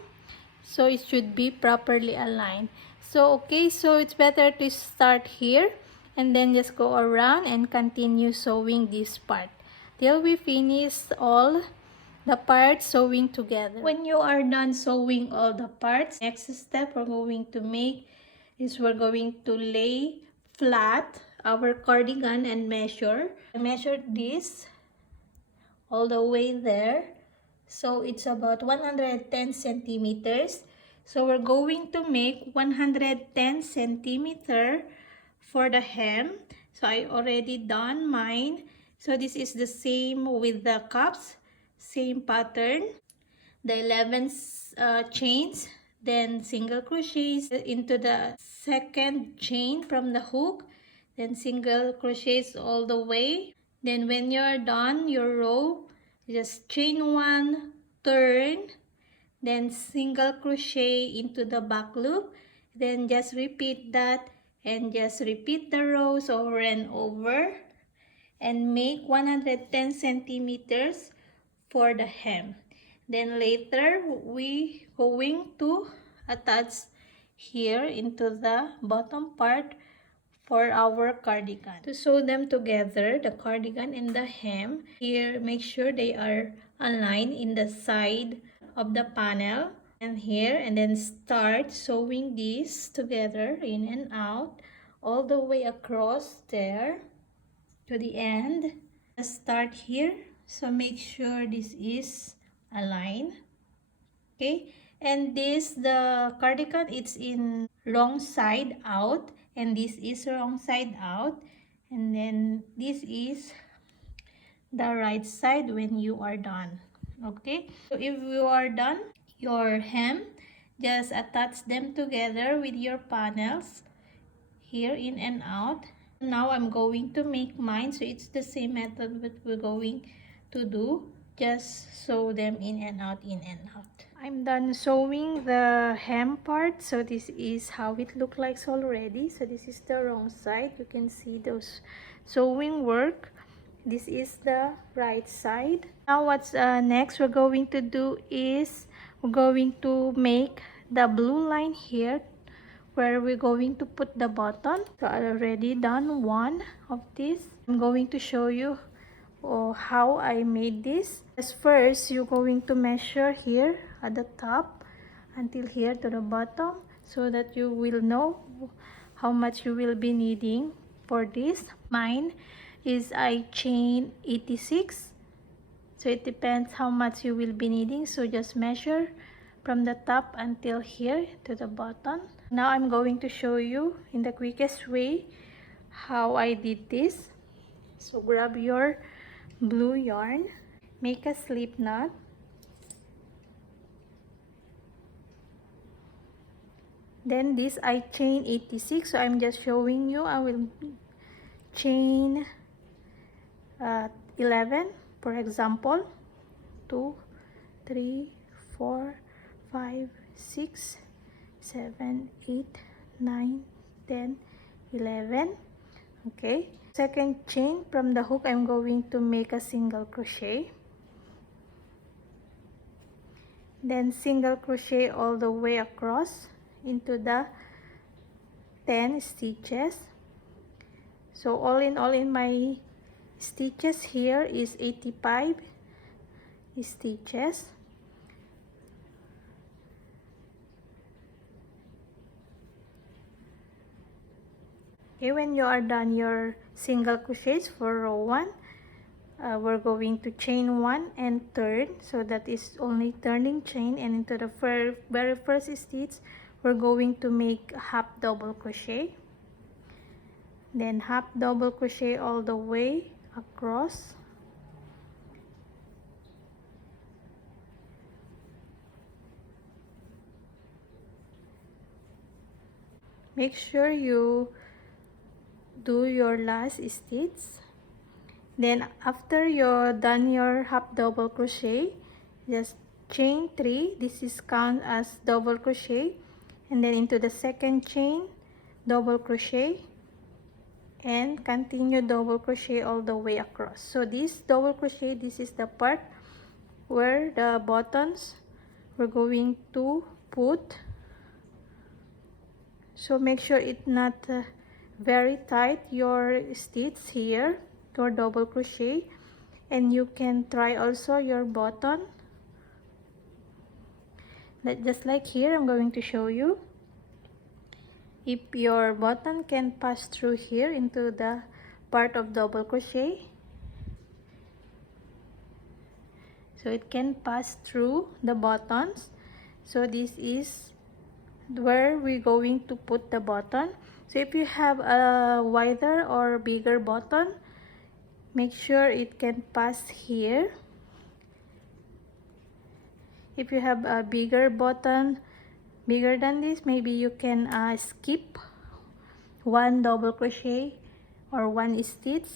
so it should be properly aligned. So okay, so it's better to start here and then just go around and continue sewing this part till we finish all the parts sewing together. When you are done sewing all the parts, next step we're going to make is we're going to lay flat our cardigan and measure. I measured this all the way there, so it's about 110 centimeters. So we're going to make 110 centimeter for the hem. So I already done mine. So this is the same with the cups, same pattern. The 11 chains, then single crochets into the second chain from the hook, then single crochets all the way. Then when you're done your row, just chain one, turn, then single crochet into the back loop, then just repeat that and just repeat the rows over and over and make 110 centimeters for the hem. Then later we going to attach here into the bottom part for our cardigan. To sew them together, the cardigan and the hem, here make sure they are aligned in the side of the panel and here, and then start sewing these together in and out all the way across there to the end. Start here, so make sure this is aligned. Okay, and this, the cardigan, it's in wrong side out, and this is wrong side out, and then this is the right side when you are done. Okay, so if you are done your hem, just attach them together with your panels here in and out. Now I'm going to make mine, so it's the same method that we're going to do. Just sew them in and out, in and out. I'm done sewing the hem part, so this is how it looks like already. So this is the wrong side. You can see those sewing work. This is the right side. Now what's next we're going to do is we're going to make the blue line here where we're going to put the button. So I already done one of this. I'm going to show you how I made this. As first, you're going to measure here at the top until here to the bottom so that you will know how much you will be needing for this. Mine is I chain 86, so it depends how much you will be needing, so just measure from the top until here to the bottom. Now I'm going to show you in the quickest way how I did this. So grab your blue yarn, make a slip knot, then this I chain 86, so I'm just showing you. I will chain 11, for example, 2 3 4 5 6 7 8 9 10 11. Okay, second chain from the hook, I'm going to make a single crochet, then single crochet all the way across into the 10 stitches. So all in my stitches here is 85 stitches. Okay, when you are done your single crochets for row 1, we're going to chain 1 and turn, so that is only turning chain, and into the very first stitch we're going to make half double crochet, then half double crochet all the way across, make sure you do your last stitch. Then after you're done your half double crochet, just chain 3, this is count as double crochet, and then into the second chain double crochet and continue double crochet all the way across. So this double crochet, this is the part where the buttons we're going to put, so make sure it's not very tight your stitch here, your double crochet, and you can try also your button, just like here. I'm going to show you if your button can pass through here into the part of double crochet, so it can pass through the buttons. So this is where we're going to put the button. So if you have a wider or bigger button, make sure it can pass here. If you have a bigger button, bigger than this, maybe you can skip one double crochet or one stitch,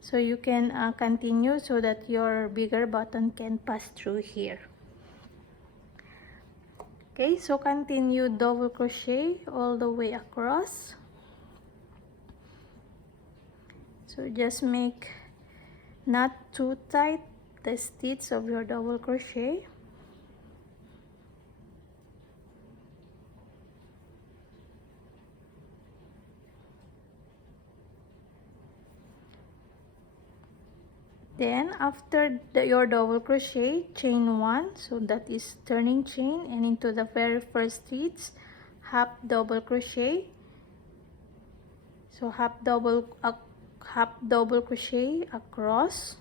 so you can continue so that your bigger button can pass through here. Okay, so continue double crochet all the way across. So just make not too tight the stitch of your double crochet. Then after your double crochet, chain 1, so that is turning chain, and into the very first stitch half double crochet. So half double crochet across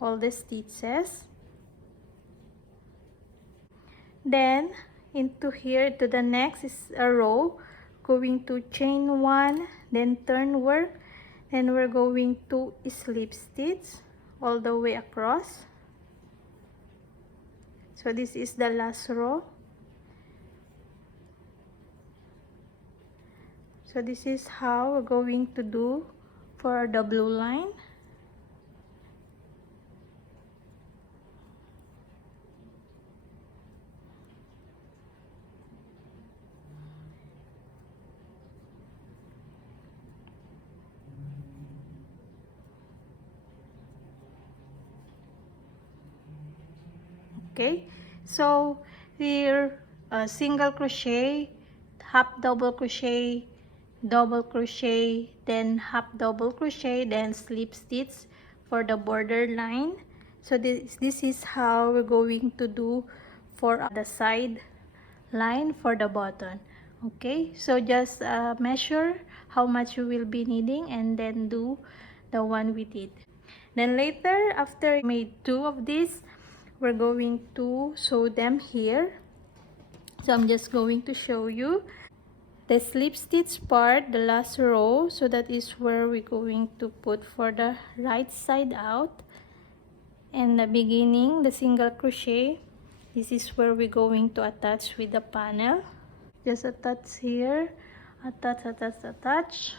all the stitches. Then into here to the next is a row, going to chain 1, then turn work, and we're going to slip stitch all the way across. So this is the last row. So this is how we're going to do for the blue line. Okay, so here single crochet, half double crochet, double crochet, then half double crochet, then slip stitch for the border line. So this is how we're going to do for the side line for the button. Okay, so just measure how much you will be needing and then do the one we did. Then later, after we made two of these, we're going to sew them here. So I'm just going to show you the slip stitch part, the last row. So that is where we're going to put for the right side out. And the beginning, the single crochet, this is where we're going to attach with the panel. Just attach here, attach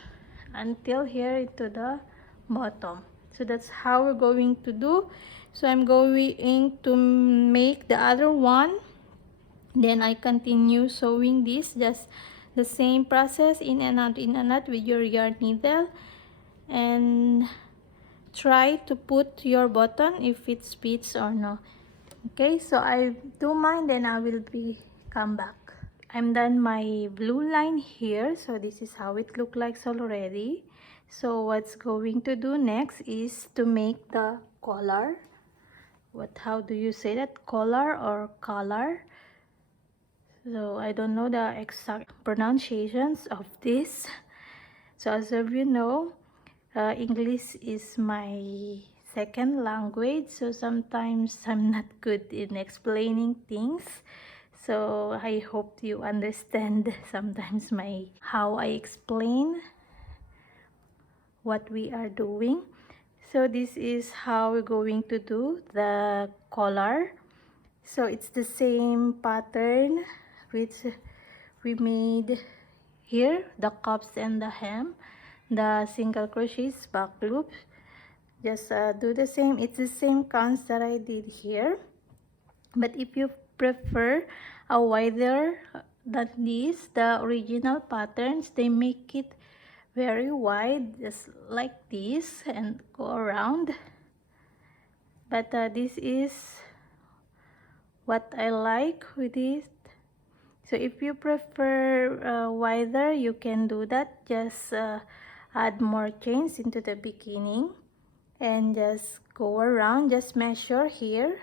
until here into the bottom. So that's how we're going to do. So I'm going to make the other one, then I continue sewing this, just the same process, in and out with your yarn needle, and try to put your button if it fits or no. Okay, so I do mine, then I will come back. I'm done my blue line here, so this is how it looks like already. So what's going to do next is to make the collar. How do you say that? Collar or collar? So I don't know the exact pronunciations of this. So as of you know, English is my second language, so sometimes I'm not good in explaining things. So I hope you understand sometimes how I explain what we are doing. So this is how we're going to do the collar. So it's the same pattern which we made here, the cups and the hem, the single crochets, back loops. Just do the same. It's the same counts that I did here, but if you prefer a wider than this, the original patterns, they make it very wide, just like this, and go around. But this is what I like with it. So if you prefer wider, you can do that. Just add more chains into the beginning and just go around. Just measure here.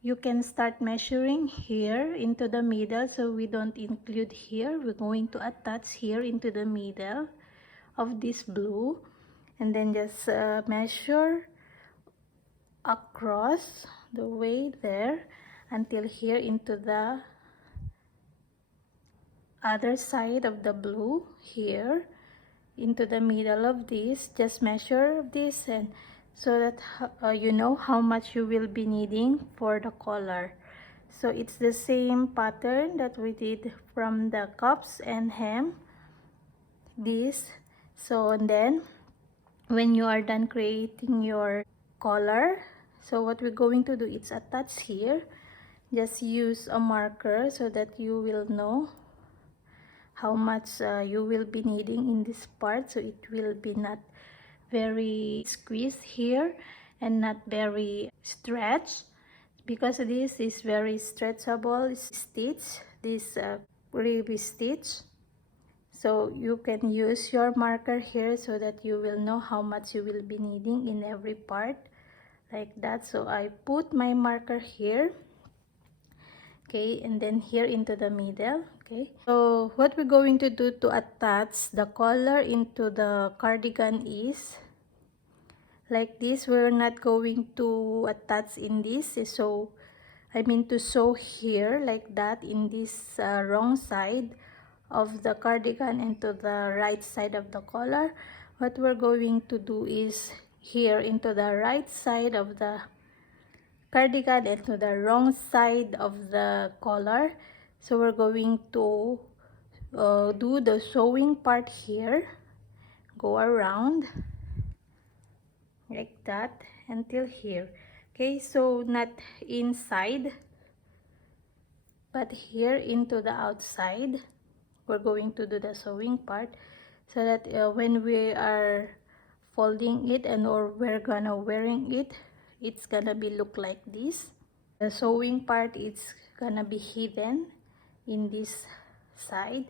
You can start measuring here into the middle, so we don't include here. We're going to attach here into the middle of this blue, and then just measure across the way there until here into the other side of the blue, here into the middle of this. Just measure this, and so that you know how much you will be needing for the collar. So it's the same pattern that we did from the cups and hem, this. So and then when you are done creating your collar, so what we're going to do is attach here. Just use a marker so that you will know how much you will be needing in this part, so it will be not very squeezed here and not very stretched, because this is very stretchable stitch, this rib stitch. So you can use your marker here so that you will know how much you will be needing in every part, like that. So I put my marker here, okay, and then here into the middle. Okay, so what we're going to do to attach the collar into the cardigan is like this. We're not going to attach in this, so I mean to sew here like that in this wrong side of the cardigan and to the right side of the collar. What we're going to do is here into the right side of the cardigan and to the wrong side of the collar. So we're going to do the sewing part here, go around like that until here. Okay, so not inside but here into the outside. We're going to do the sewing part so that when we are folding it and or we're gonna wearing it, it's gonna be look like this. The sewing part is gonna be hidden in this side.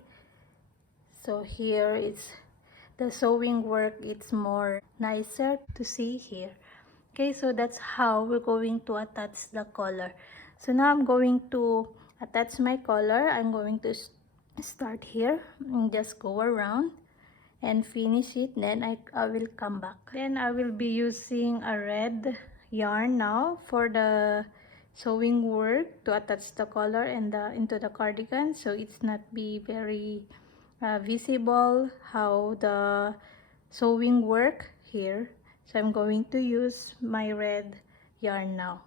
So here it's the sewing work, it's more nicer to see here. Okay, so that's how we're going to attach the collar. So now I'm going to attach my collar. I'm going to start here and just go around and finish it, then I will come back. Then I will be using a red yarn now for the sewing work to attach the collar and into the cardigan, so it's not be very visible how the sewing work here. So I'm going to use my red yarn now.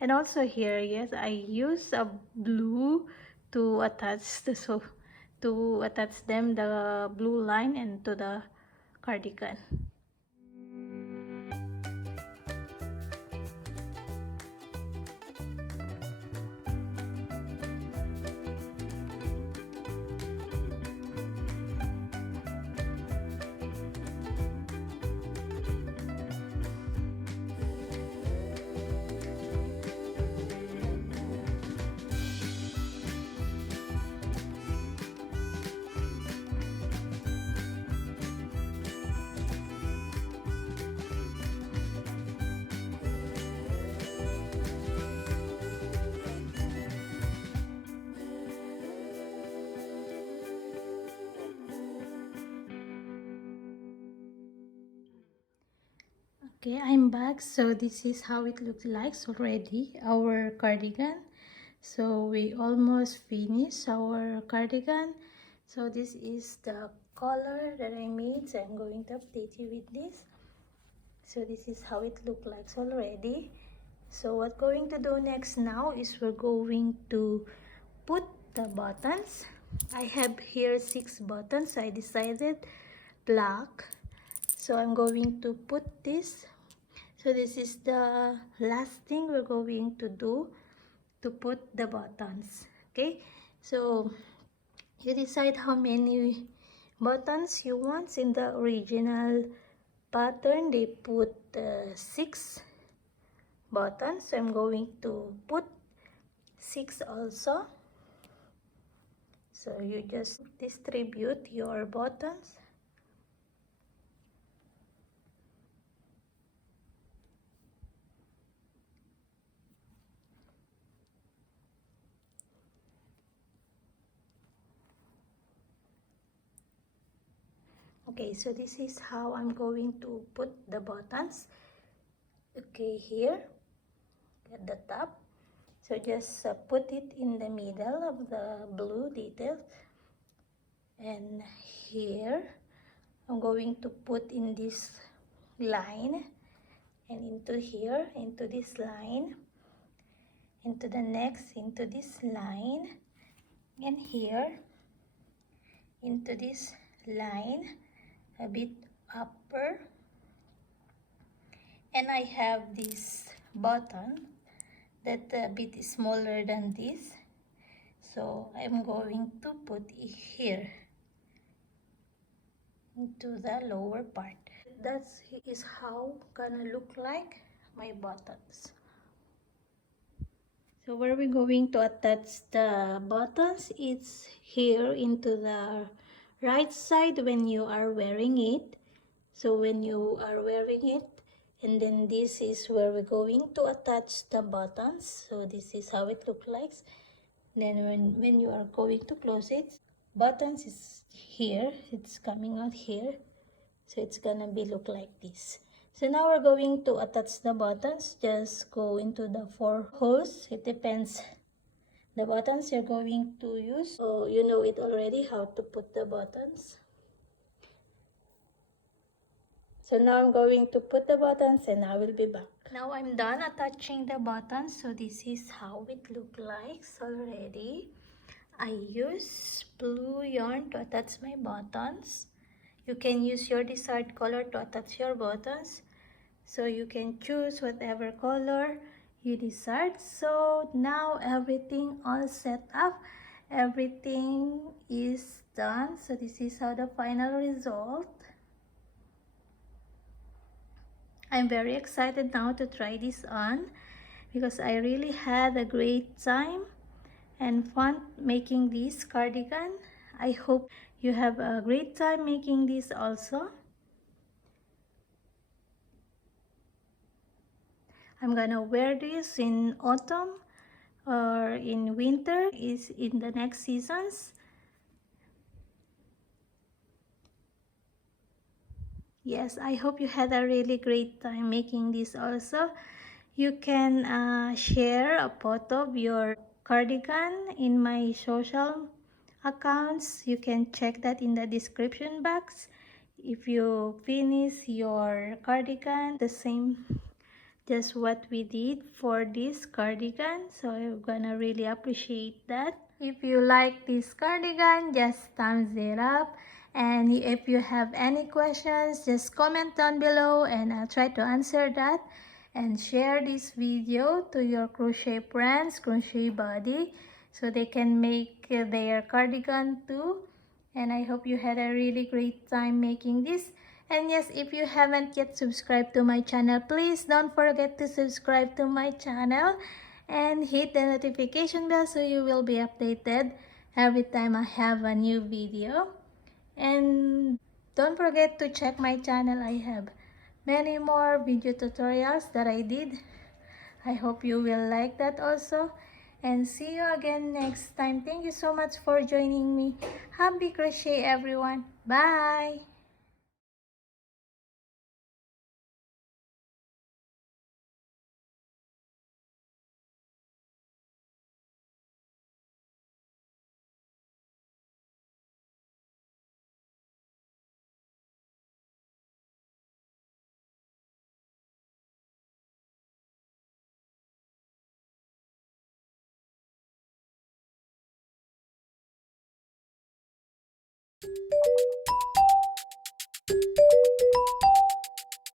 And also here, yes, I use a blue to attach them, the blue line, into the cardigan. Okay, I'm back. So this is how it looks like already, our cardigan. So we almost finished our cardigan. So this is the color that I made. So I'm going to update you with this. So this is how it looks like already. So what we're going to do next now is we're going to put the buttons. I have here 6 buttons. I decided black. So I'm going to put this. So this is the last thing we're going to do to put the buttons. Okay, so you decide how many buttons you want. In the original pattern they put 6 buttons, so I'm going to put 6 also. So you just distribute your buttons. Okay, so this is how I'm going to put the buttons. Okay, here at the top, so just put it in the middle of the blue detail, and here I'm going to put in this line, and into here, into this line, into the next, into this line, and here into this line a bit upper. And I have this button that a bit smaller than this, so I'm going to put it here into the lower part. That is how gonna look like my buttons. So where we're going to attach the buttons, it's here into the right side when you are wearing it. So when you are wearing it, and then this is where we're going to attach the buttons. So this is how it looks like. Then when you are going to close it, buttons is here, it's coming out here. So it's gonna be look like this. So now we're going to attach the buttons. Just go into the 4 holes. It depends the buttons you're going to use. So you know it already how to put the buttons. So now I'm going to put the buttons and I will be back. Now I'm done attaching the buttons. So this is how it look like already. I use blue yarn to attach my buttons. You can use your desired color to attach your buttons. So you can choose whatever color you decide. So now everything all set up. Everything is done. So this is how the final result. I'm very excited now to try this on because I really had a great time and fun making this cardigan. I hope you have a great time making this also. I'm gonna wear this in autumn or in winter, is in the next seasons. Yes, I hope you had a really great time making this also. You can share a photo of your cardigan in my social accounts. You can check that in the description box. If you finish your cardigan, the same just what we did for this cardigan, so I'm gonna really appreciate that. If you like this cardigan, just thumbs it up, and if you have any questions, just comment down below and I'll try to answer that. And share this video to your crochet friends, crochet buddy, so they can make their cardigan too. And I hope you had a really great time making this. And yes, if you haven't yet subscribed to my channel, please don't forget to subscribe to my channel and hit the notification bell so you will be updated every time I have a new video. And don't forget to check my channel. I have many more video tutorials that I did. I hope you will like that also. And see you again next time. Thank you so much for joining me. Happy crochet everyone. Bye!